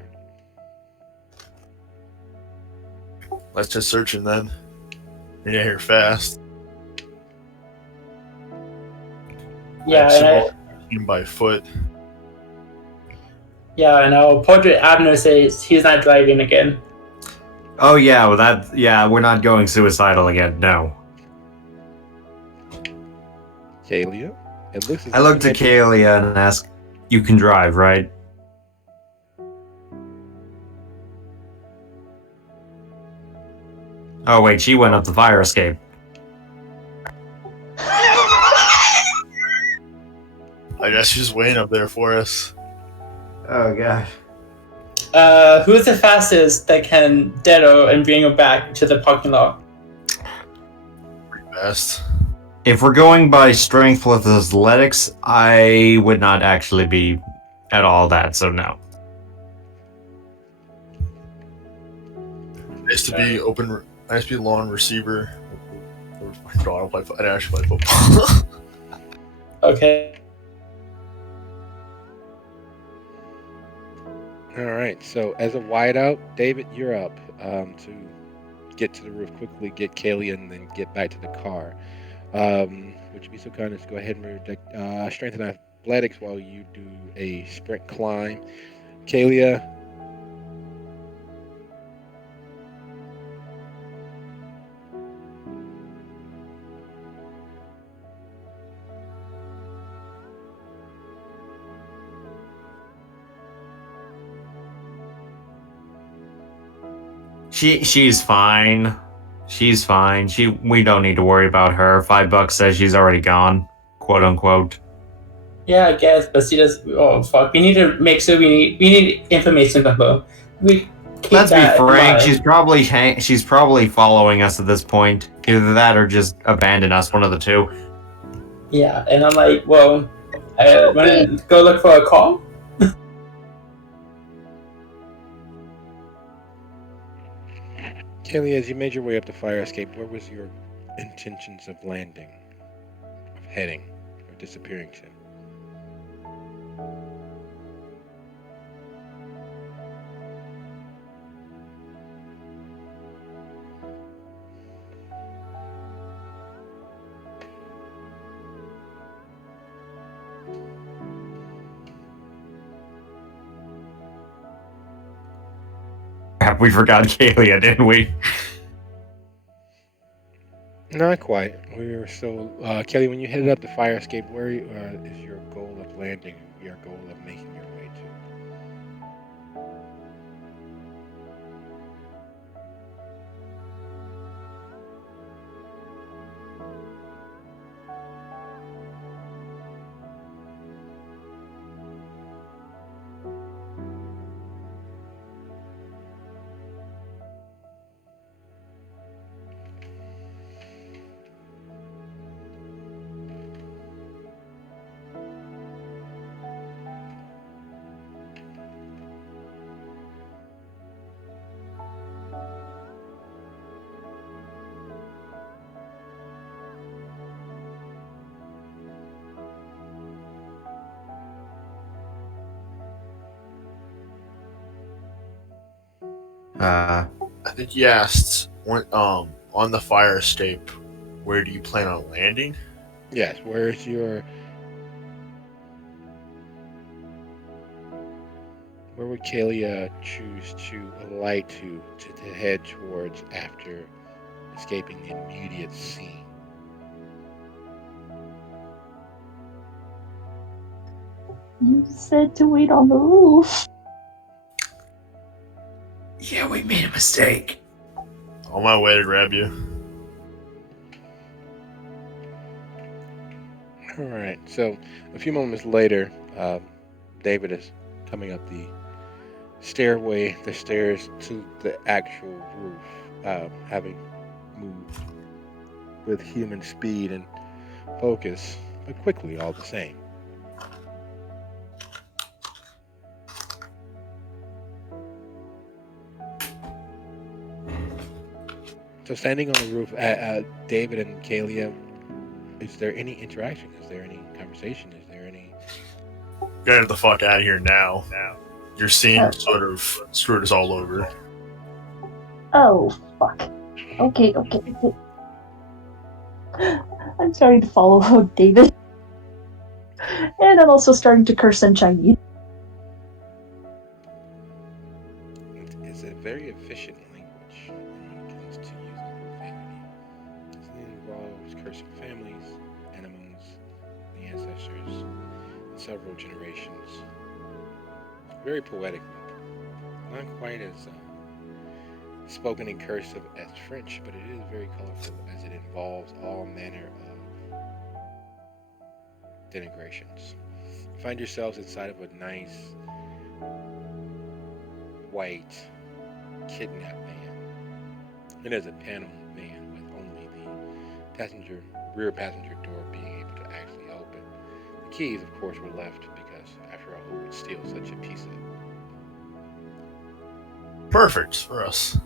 Let's just search it then. We get here fast. Yeah, And by foot. and I'll portrait Abner says he's not driving again. Oh yeah, well we're not going suicidal again. No. Kaelia, it looks as I if look you to had- Kaelia and ask, "You can drive, right?" Oh wait, she went up the fire escape. I guess she's waiting up there for us. Oh god. Who's the fastest that can Dedo and bring him back to the parking lot? Best. If we're going by strength with athletics, I would not actually be at all that, so no. Nice to be open. Nice to be lawn receiver. Oh my god, I'd actually play football. Okay. All right. So as a wideout, David, you're up to get to the roof quickly, get Kaelia, and then get back to the car. Would you be so kind as to go ahead and strengthen athletics while you do a sprint climb? Kaelia. She's fine. She's fine. We don't need to worry about her. $5 says she's already gone, quote unquote. Yeah, I guess, but she does. Oh fuck! We need to make sure we need information from her. We keep Let's be that in frank. mind. She's probably following us at this point. Either that or just abandon us. One of the two. Yeah, and I'm like, well, I want to go look for a call. Kaelia, as you made your way up the fire escape, where was your intentions of landing, of heading, or disappearing to? Crap, we forgot Kaelia, didn't we? Not quite. We were still, Kelly. When you headed up the fire escape, where is your goal of landing? Your goal of making your way to? I think he asked on the fire escape, where do you plan on landing? Yes, where's your... Where would Kaelia choose to alight to head towards after escaping the immediate scene? You said to wait on the roof. Yeah, we made a mistake. On my way to grab you. Alright, so a few moments later, David is coming up the stairs to the actual roof, having moved with human speed and focus, but quickly all the same. So standing on the roof, David and Kaelia, is there any interaction? Is there any conversation? Is there any... Get the fuck out of here now. Your scene sort of screwed us all over. Oh, fuck. Okay. I'm starting to follow David. And I'm also starting to curse in Chinese. It's a very efficient language when it comes to using profanity. It involves cursing families, animals, the ancestors, and several generations. Very poetic. Not quite as spoken in cursive as French, but it is very colorful as it involves all manner of denigrations. You find yourselves inside of a nice, white, kidnapped van. It is a Panama van with only the rear passenger door being able to actually open. The keys, of course, were left because, after all, who would steal such a piece of... Perfect for us.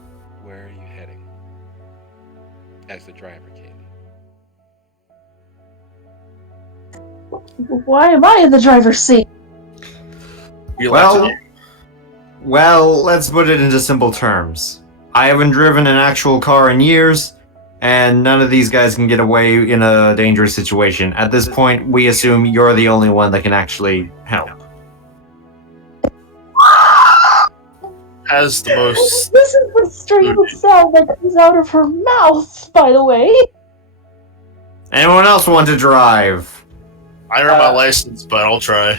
Where are you heading? As the driver, Kaelia. Why am I in the driver's seat? You Well, let's put it into simple terms. I haven't driven an actual car in years, and none of these guys can get away in a dangerous situation. At this point, we assume you're the only one that can actually help. Has the most... This is the strange sound that comes out of her mouth, by the way. Anyone else want to drive? I earned my license, but I'll try.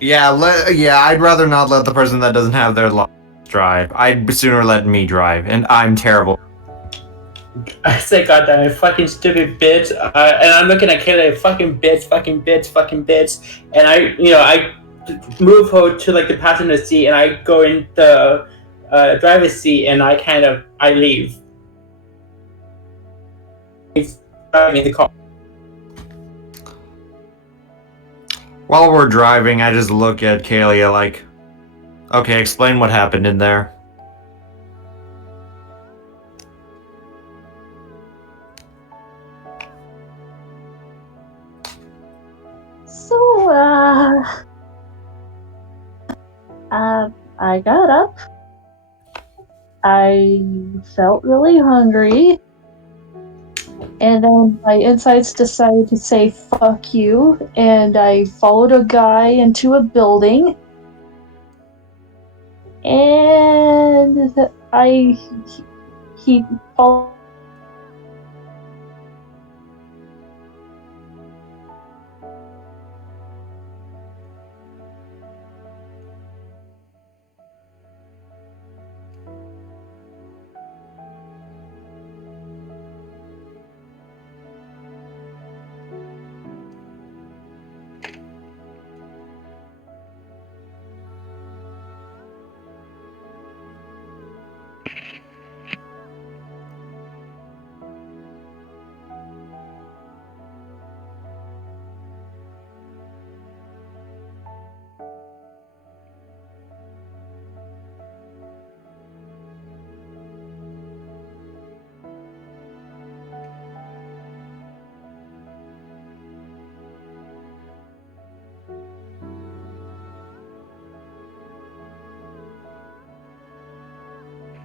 Yeah, I'd rather not let the person that doesn't have their license drive. I'd sooner let me drive, and I'm terrible. I say, goddamn, fucking stupid bitch. And I'm looking at Kaelia, fucking bitch. And I move her to like the passenger seat, and I go in the driver's seat, and I leave. He's driving the car. While we're driving, I just look at Kaelia like, okay, explain what happened in there. So, I got up. I felt really hungry. And then my insides decided to say fuck you, and I followed a guy into a building. And he followed.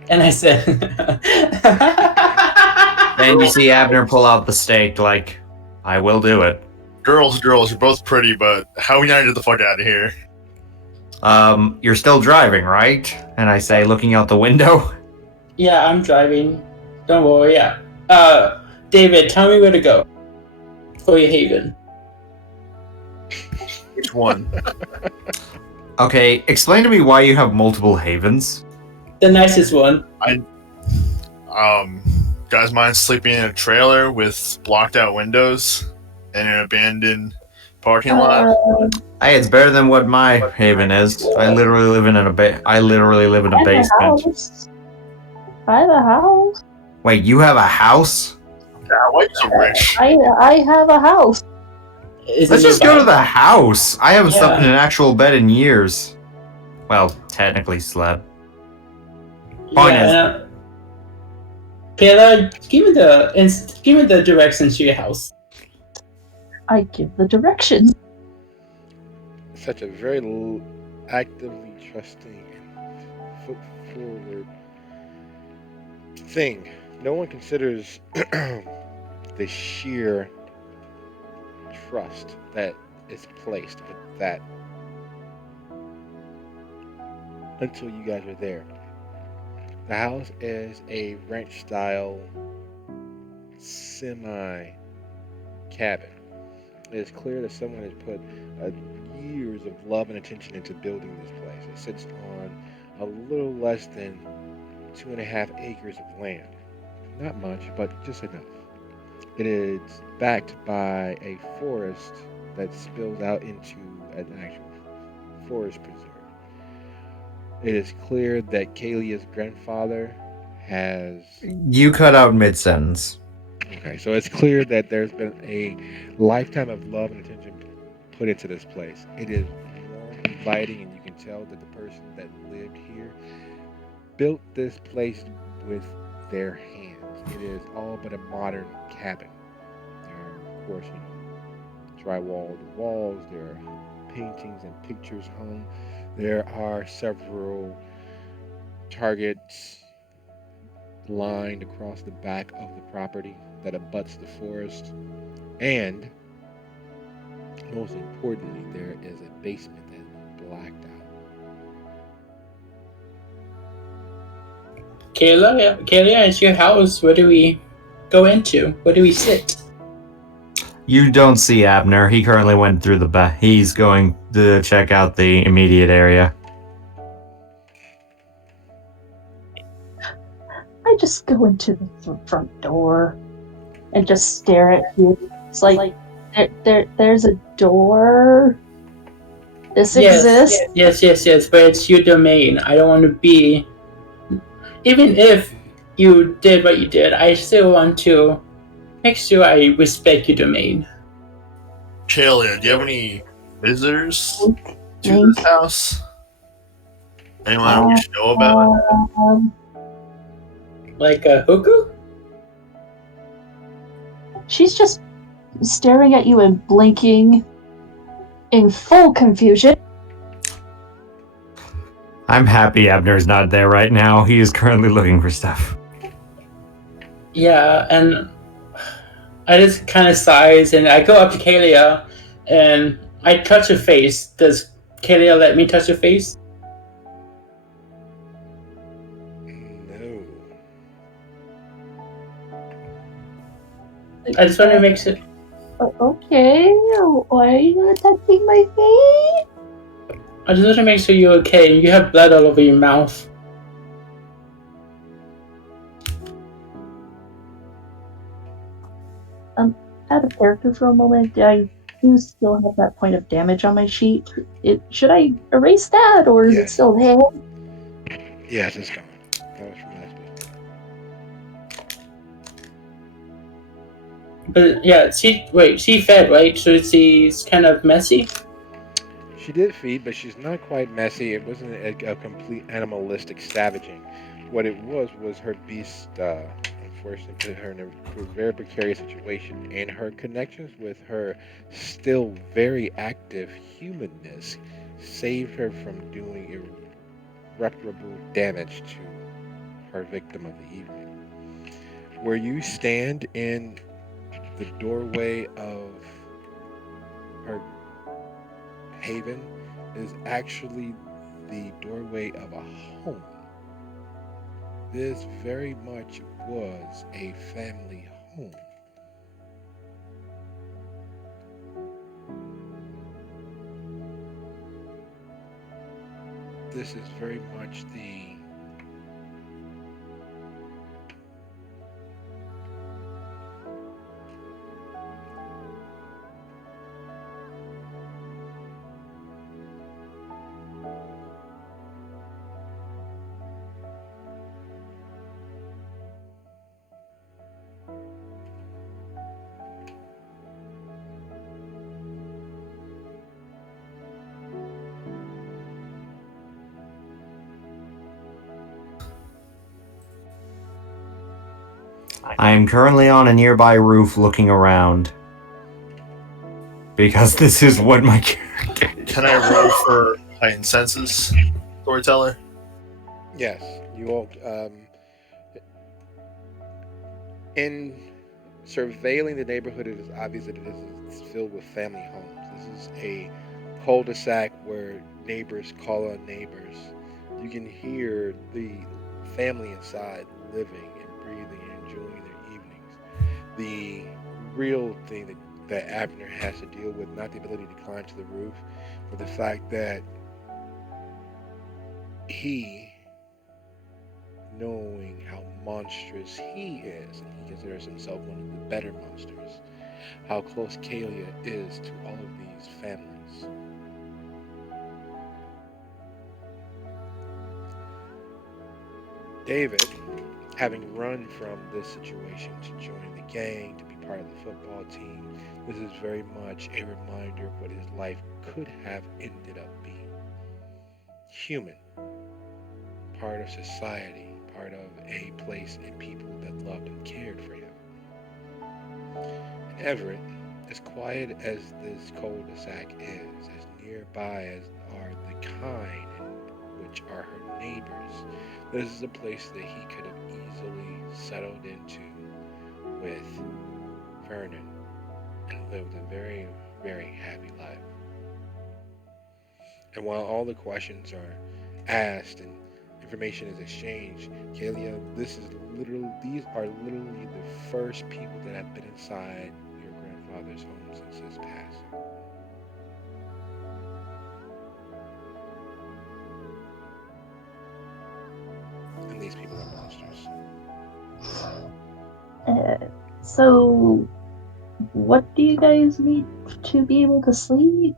And I said, And you see Abner pull out the steak, like, I will do it. Girls, you're both pretty, but how we gotta get the fuck out of here? You're still driving, right? And I say, looking out the window. yeah, I'm driving. Don't worry, yeah. David, tell me where to go. For your haven. Which one? Okay, explain to me why you have multiple havens. The nicest one. Guys mind sleeping in a trailer with blocked out windows and an abandoned parking lot? Hey, it's better than what my haven is. I literally live in a basement. I have a house. Wait, you have a house? Yeah, why you so rich? I have a house. Let's just go to the house. I haven't slept in Yeah. an actual bed in years. Well, technically slept. Point is- Yeah. Kaelia, give me the directions to your house. I give the directions. Such a very actively trusting and foot forward thing. No one considers the sheer trust that is placed with that until you guys are there. The house is a ranch style semi cabin. It is clear that someone has put years of love and attention into building this place. It sits on a little less than 2.5 acres of land. Not much, but just enough. It is backed by a forest that spills out into an actual forest preserve. It is clear that Kaelia's grandfather has... You cut out mid-sentence. Okay, so it's clear that there's been a lifetime of love and attention put into this place. It is warm, inviting, and you can tell that the person that lived here built this place with their hands. It is all but a modern cabin. There are, of course, drywalled walls. There are paintings and pictures hung. There are several targets lined across the back of the property that abuts the forest. And most importantly, there is a basement that has been blacked out. Kaelia, it's your house. Where do we go into? Where do we sit? You don't see Abner. He currently went through the back. He's going to check out the immediate area. I just go into the front door and just stare at you. It's like there's a door. This exists. Yes, but it's your domain. I don't want to be... Even if you did what you did, I still want to make sure I respect your domain. Kaelia, do you have any visitors to this house? Anyone we should know about? Like a hooker? She's just staring at you and blinking in full confusion. I'm happy Abner's not there right now. He is currently looking for stuff. Yeah, and I just kind of sighs and I go up to Kaelia and I touch her face. Does Kaelia let me touch her face? No. I just want to make sure. Okay, why are you touching my face? I just want to make sure you're okay. You have blood all over your mouth. Out of character for a moment, I do still have that point of damage on my sheet. Should I erase that, or is it Yes. still there? Yes, it's gone. That was from last week. But yeah, she fed, right? So she's kind of messy. She did feed, but she's not quite messy. It wasn't a complete animalistic savaging. What it was her beast, unfortunately, put her in a very precarious situation, and her connections with her still very active humanness saved her from doing irreparable damage to her victim of the evening. Where you stand in the doorway of her haven is actually the doorway of a home. This very much was a family home. This is very much the I am currently on a nearby roof looking around. Because this is what my character is. Can I roll for heightened senses, storyteller? yes, you all in surveilling the neighborhood, it is obvious that it's filled with family homes. This is a cul-de-sac where neighbors call on neighbors. You can hear the family inside living and breathing and enjoying their evenings. The real thing that Abner has to deal with, not the ability to climb to the roof, but the fact that he, knowing how monstrous he is, and he considers himself one of the better monsters, how close Kaelia is to all of these families. David, having run from this situation to join the gang, to be part of the football team, this is very much a reminder of what his life could have ended up being. Human, part of society, part of a place and people that loved and cared for him. And Everett, as quiet as this cul-de-sac is, as nearby as are the kind in which are her neighbors, this is a place that he could have easily settled into with Vernon and lived a very, very happy life. And while all the questions are asked and information is exchanged, Kaelia, these are literally the first people that have been inside your grandfather's home since his passing. And these people are monsters. So, what do you guys need to be able to sleep?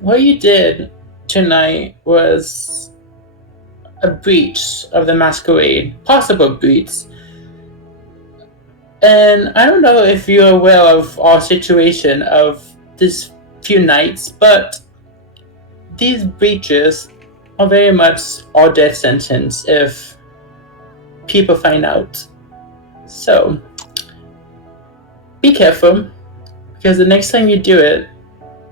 What you did tonight was a breach of the masquerade, possible breach. And I don't know if you're aware of our situation of this few nights, but these breaches are very much our death sentence if people find out. So, be careful, because the next time you do it,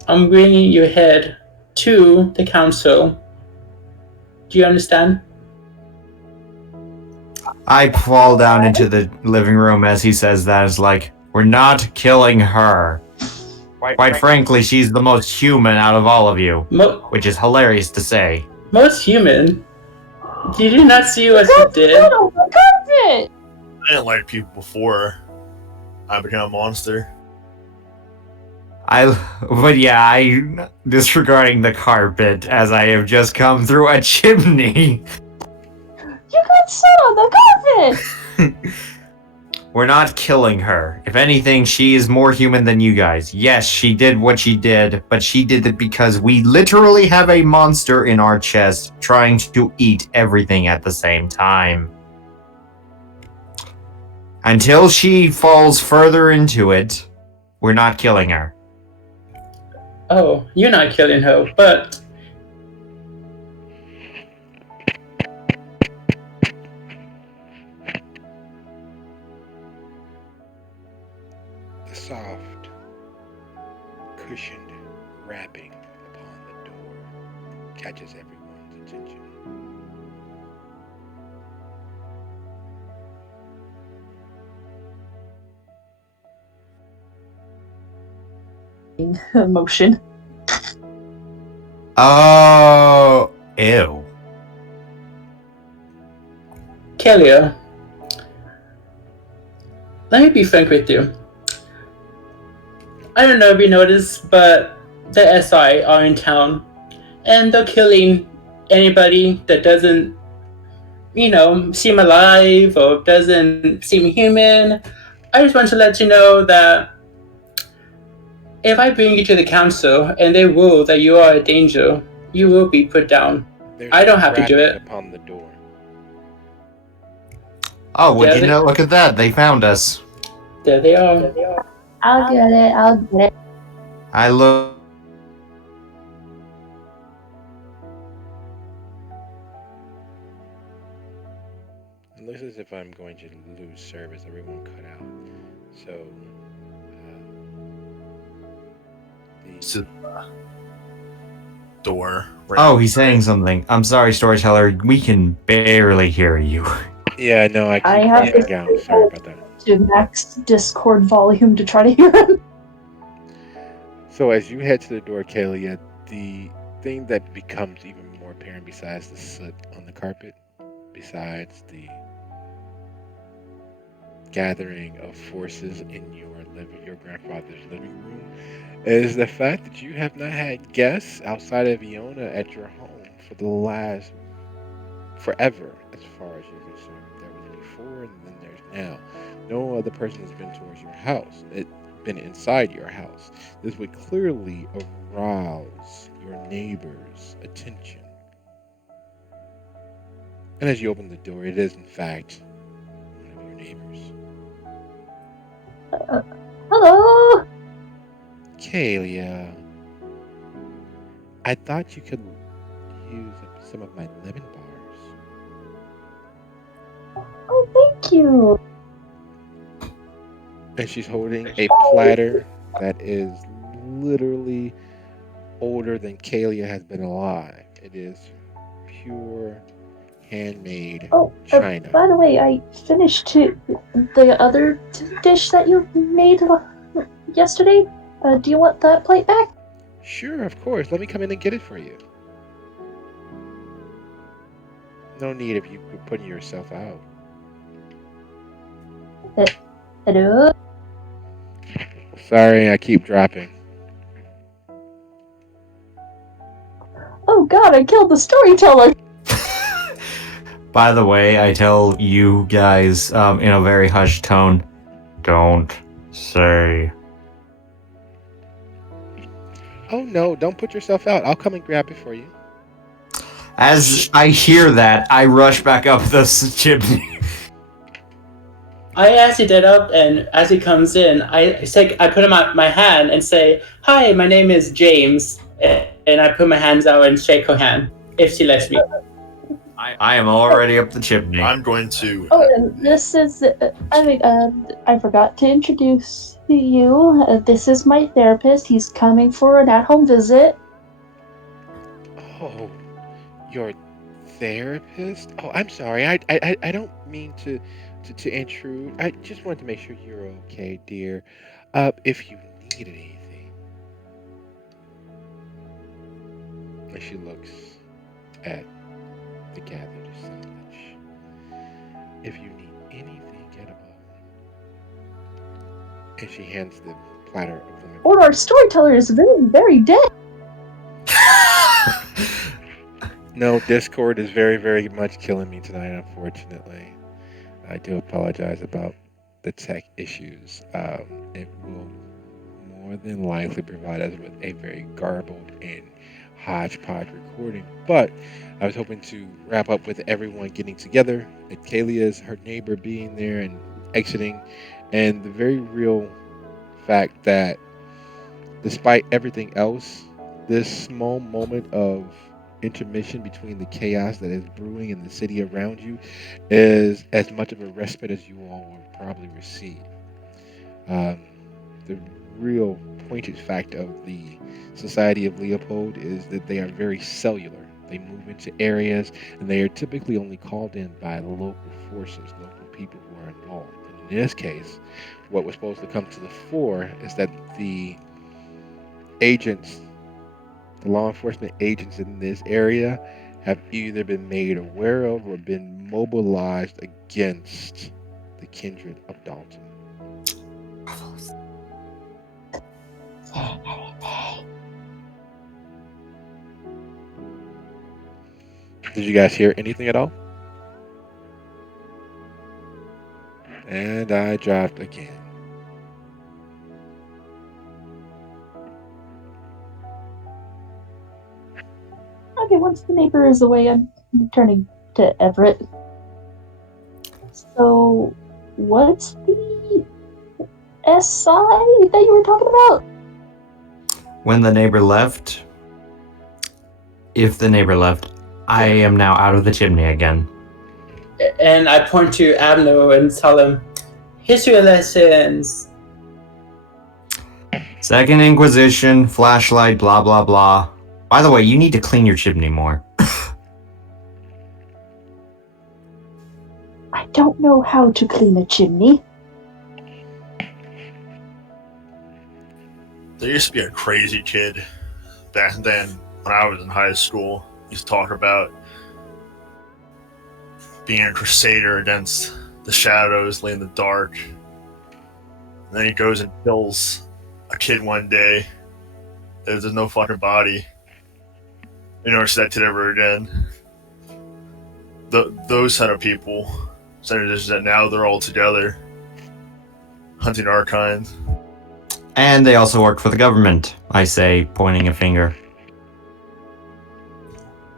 I'm bringing your head to the council. Do you understand? I fall down into the living room as he says that. It's like, we're not killing her. Quite frankly, she's the most human out of all of you, which is hilarious to say. Most human? Did you not see what you did? Oh my carpet! I didn't like people before I became a monster. I disregarding the carpet as I have just come through a chimney. You got sat on the carpet! We're not killing her. If anything, she is more human than you guys. Yes, she did what she did, but she did it because we literally have a monster in our chest trying to eat everything at the same time. Until she falls further into it, we're not killing her. Oh, you're not killing her, but The soft, cushioned rapping upon the door catches everyone's attention. Emotion. Oh, ew. Kaelia, let me be frank with you. I don't know if you noticed, but the SI are in town, and they're killing anybody that doesn't, seem alive or doesn't seem human. I just want to let you know that if I bring you to the council and they rule that you are a danger, you will be put down. There's I don't have to do rapping it. upon the door. Oh, would Yeah, you they- know? Look at that. They found us. There they are. I'll get it. I look. It looks as if I'm going to lose service. Everyone cut out. So, To the door. Right. Oh, he's saying something. I'm sorry, storyteller. We can barely hear you. yeah, no, I keep I have dropping out. Sorry about that. To max Discord volume to try to hear him. So as you head to the door, Kaelia, the thing that becomes even more apparent besides the soot on the carpet, besides the gathering of forces in your grandfather's living room, is the fact that you have not had guests outside of Iona at your home for the last forever, as far as you're concerned. There was before, and then there's now. No other person has been towards your house. It's been inside your house. This would clearly arouse your neighbor's attention. And as you open the door, it is in fact one of your neighbors. Hello. Kaelia, I thought you could use some of my lemon bars. Oh, thank you. And she's holding a platter that is literally older than Kaelia has been alive. It is pure handmade Oh, china. by the way, I finished the other dish that you made yesterday. Do you want that plate back? Sure, of course. Let me come in and get it for you. No need of you putting yourself out. Hello. Sorry, I keep dropping. Oh God, I killed the storyteller. By the way, I tell you guys in a very hushed tone, don't say. Oh no, don't put yourself out. I'll come and grab it for you. As I hear that, I rush back up the chimney. I actually did up, and as he comes in, I put him out my hand and say, "Hi, my name is James," and I put my hands out and shake her hand if she lets me. I am already up the chimney. I'm going to. Oh, and this is. I forgot to introduce you. This is my therapist. He's coming for an at-home visit. Oh, your therapist? Oh, I'm sorry. I don't mean to intrude. I just wanted to make sure you're okay, dear. If you need anything. And she looks at the gathered assemblage. If you need anything at all. And she hands the platter of lemon Or our storyteller is very, very dead. No, Discord is very, very much killing me tonight, unfortunately. I do apologize about the tech issues. It will more than likely provide us with a very garbled and hodgepodge recording. But I was hoping to wrap up with everyone getting together, and Kaelia's, her neighbor, being there and exiting, and the very real fact that despite everything else, this small moment of intermission between the chaos that is brewing in the city around you is as much of a respite as you all will probably receive. The real pointed fact of the Society of Leopold is that they are very cellular. They move into areas and they are typically only called in by local forces, local people who are involved. And in this case, what was supposed to come to the fore is that the agents, the law enforcement agents in this area, have either been made aware of or been mobilized against the kindred of Dalton. Did you guys hear anything at all? And I dropped again. Okay, once the neighbor is away, I'm turning to Everett. So, what's the SI that you were talking about? When the neighbor left, if the neighbor left, I am now out of the chimney again. And I point to Abner and tell him, history lessons. Second Inquisition, flashlight, blah, blah, blah. By the way, you need to clean your chimney more. I don't know how to clean a chimney. There used to be a crazy kid back then when I was in high school. He used to talk about being a crusader against the shadows, laying in the dark. And then he goes and kills a kid one day. There's no fucking body. You never see that kid ever again. Those set of people, senators that now they're all together, hunting our kind. And they also work for the government, I say, pointing a finger.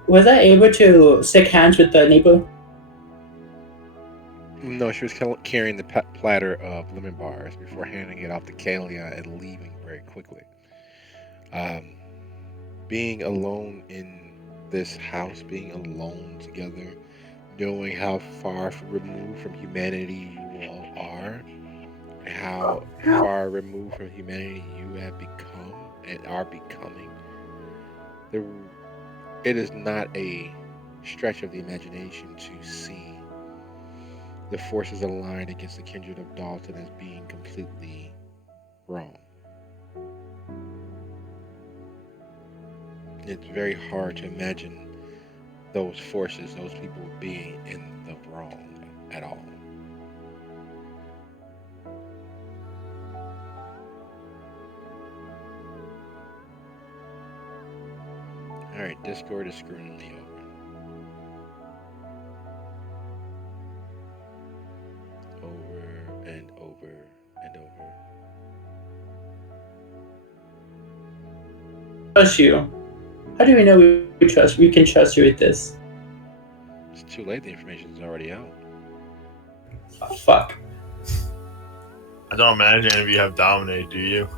Was I able to shake hands with the neighbor? No, she was carrying the platter of lemon bars before handing it off to Kaelia and leaving very quickly. Being alone in this house, being alone together, knowing how far removed from humanity you all are, and how far removed from humanity you have become and are becoming, it is not a stretch of the imagination to see the forces aligned against the kindred of Dalton as being completely wrong. It's very hard to imagine those forces, those people being in the wrong at all. Alright, Discord is screwing me over. Over and over and over. Trust you. How do we know we can trust you with this? It's too late, the information is already out. Oh, fuck. I don't imagine any of you have dominate, do you?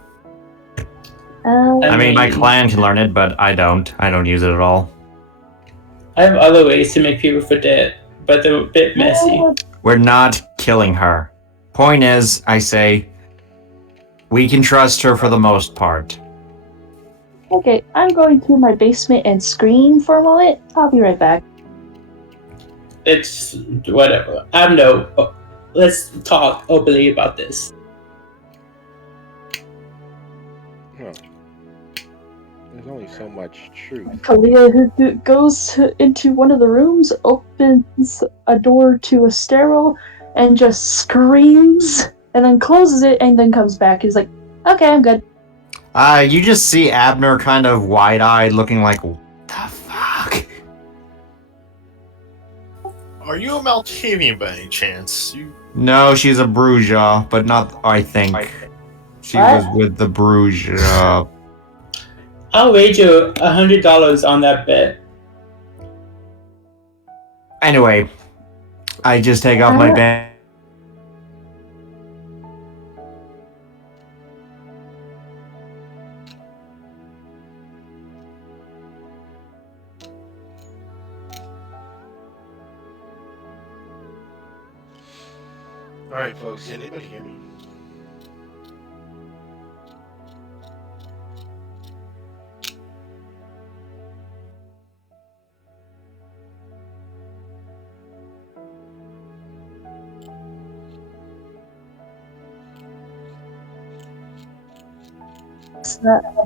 I mean, my clan can learn it, but I don't. I don't use it at all. I have other ways to make people forget, but they're a bit messy. We're not killing her. Point is, I say, we can trust her for the most part. Okay, I'm going to my basement and scream for a moment. I'll be right back. It's whatever. Let's talk openly about this. Well, there's only so much truth. Kaelia who goes into one of the rooms, opens a door to a stairwell, and just screams, and then closes it, and then comes back. He's like, Okay, I'm good. You just see Abner kind of wide-eyed, looking like, what the fuck? Are you a Malkavian by any chance? You No, she's a Bruja, but not, I think. She What? was with the Bruja. I'll wager $100 on that bet. Anyway, I just take off my band. Alright, folks, can anybody hear me?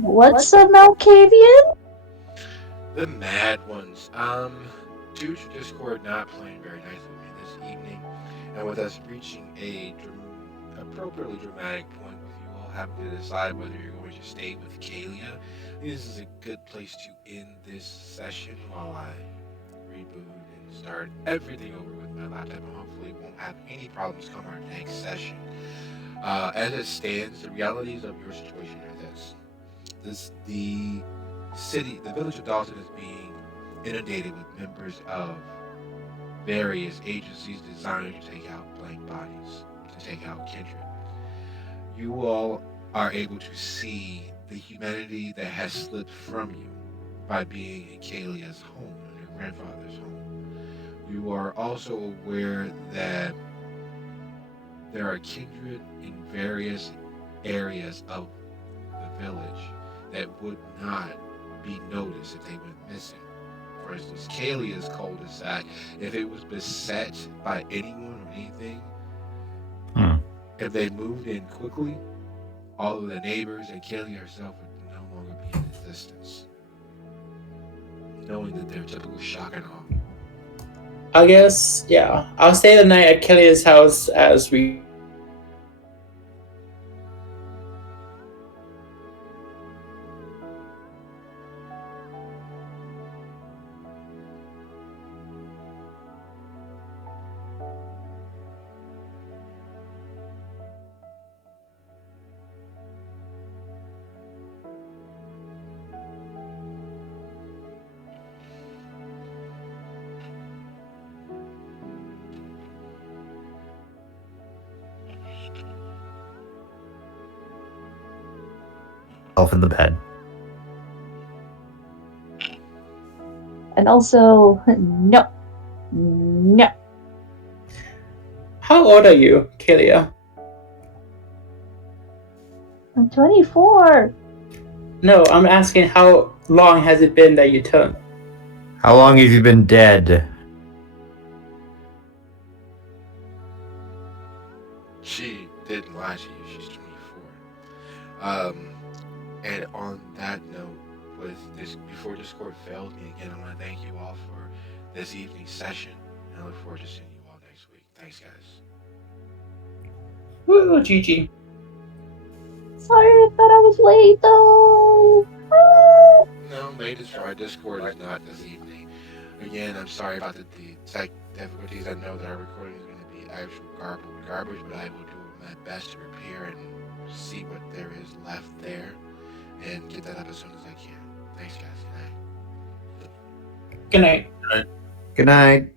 What's a Malkavian? The mad ones. Due to Discord not playing very nice with me this evening, and with us reaching a appropriately dramatic point with you all having to decide whether you're going to stay with Kaelia, this is a good place to end this session while I reboot and start everything over with my laptop, and hopefully won't have any problems come our next session. As it stands, the realities of your situation are this: the village of Dawson is being inundated with members of various agencies designed to take out blank bodies, to take out kindred. You all are able to see the humanity that has slipped from you by being in Kaelia's home, in your grandfather's home. You are also aware that there are kindred in various areas of the village that would not be noticed if they went missing. For instance, Kaelia's cul-de-sac, if it was beset by anyone or anything, if they moved in quickly, all of the neighbors and Kaelia herself would no longer be in existence, knowing that they're typical shock and awe. I guess, yeah. I'll stay the night at Kelly's house as we. In the bed. And also, no. No. How old are you, Kaelia? I'm 24. No, I'm asking how long has it been that you turned? How long have you been dead? She didn't lie to you, she's 24. And on that note, with this, before Discord failed me again, I want to thank you all for this evening's session, and I look forward to seeing you all next week. Thanks, guys. Woo, GG. Sorry I thought I was late, though. No, late is fine. Discord is not this evening. Again, I'm sorry about the tech difficulties. I know that our recording is going to be actual garbage, but I will do my best to repair and see what there is left there and get that up as soon as I can. Thanks, guys. Good night. Good night. Good night.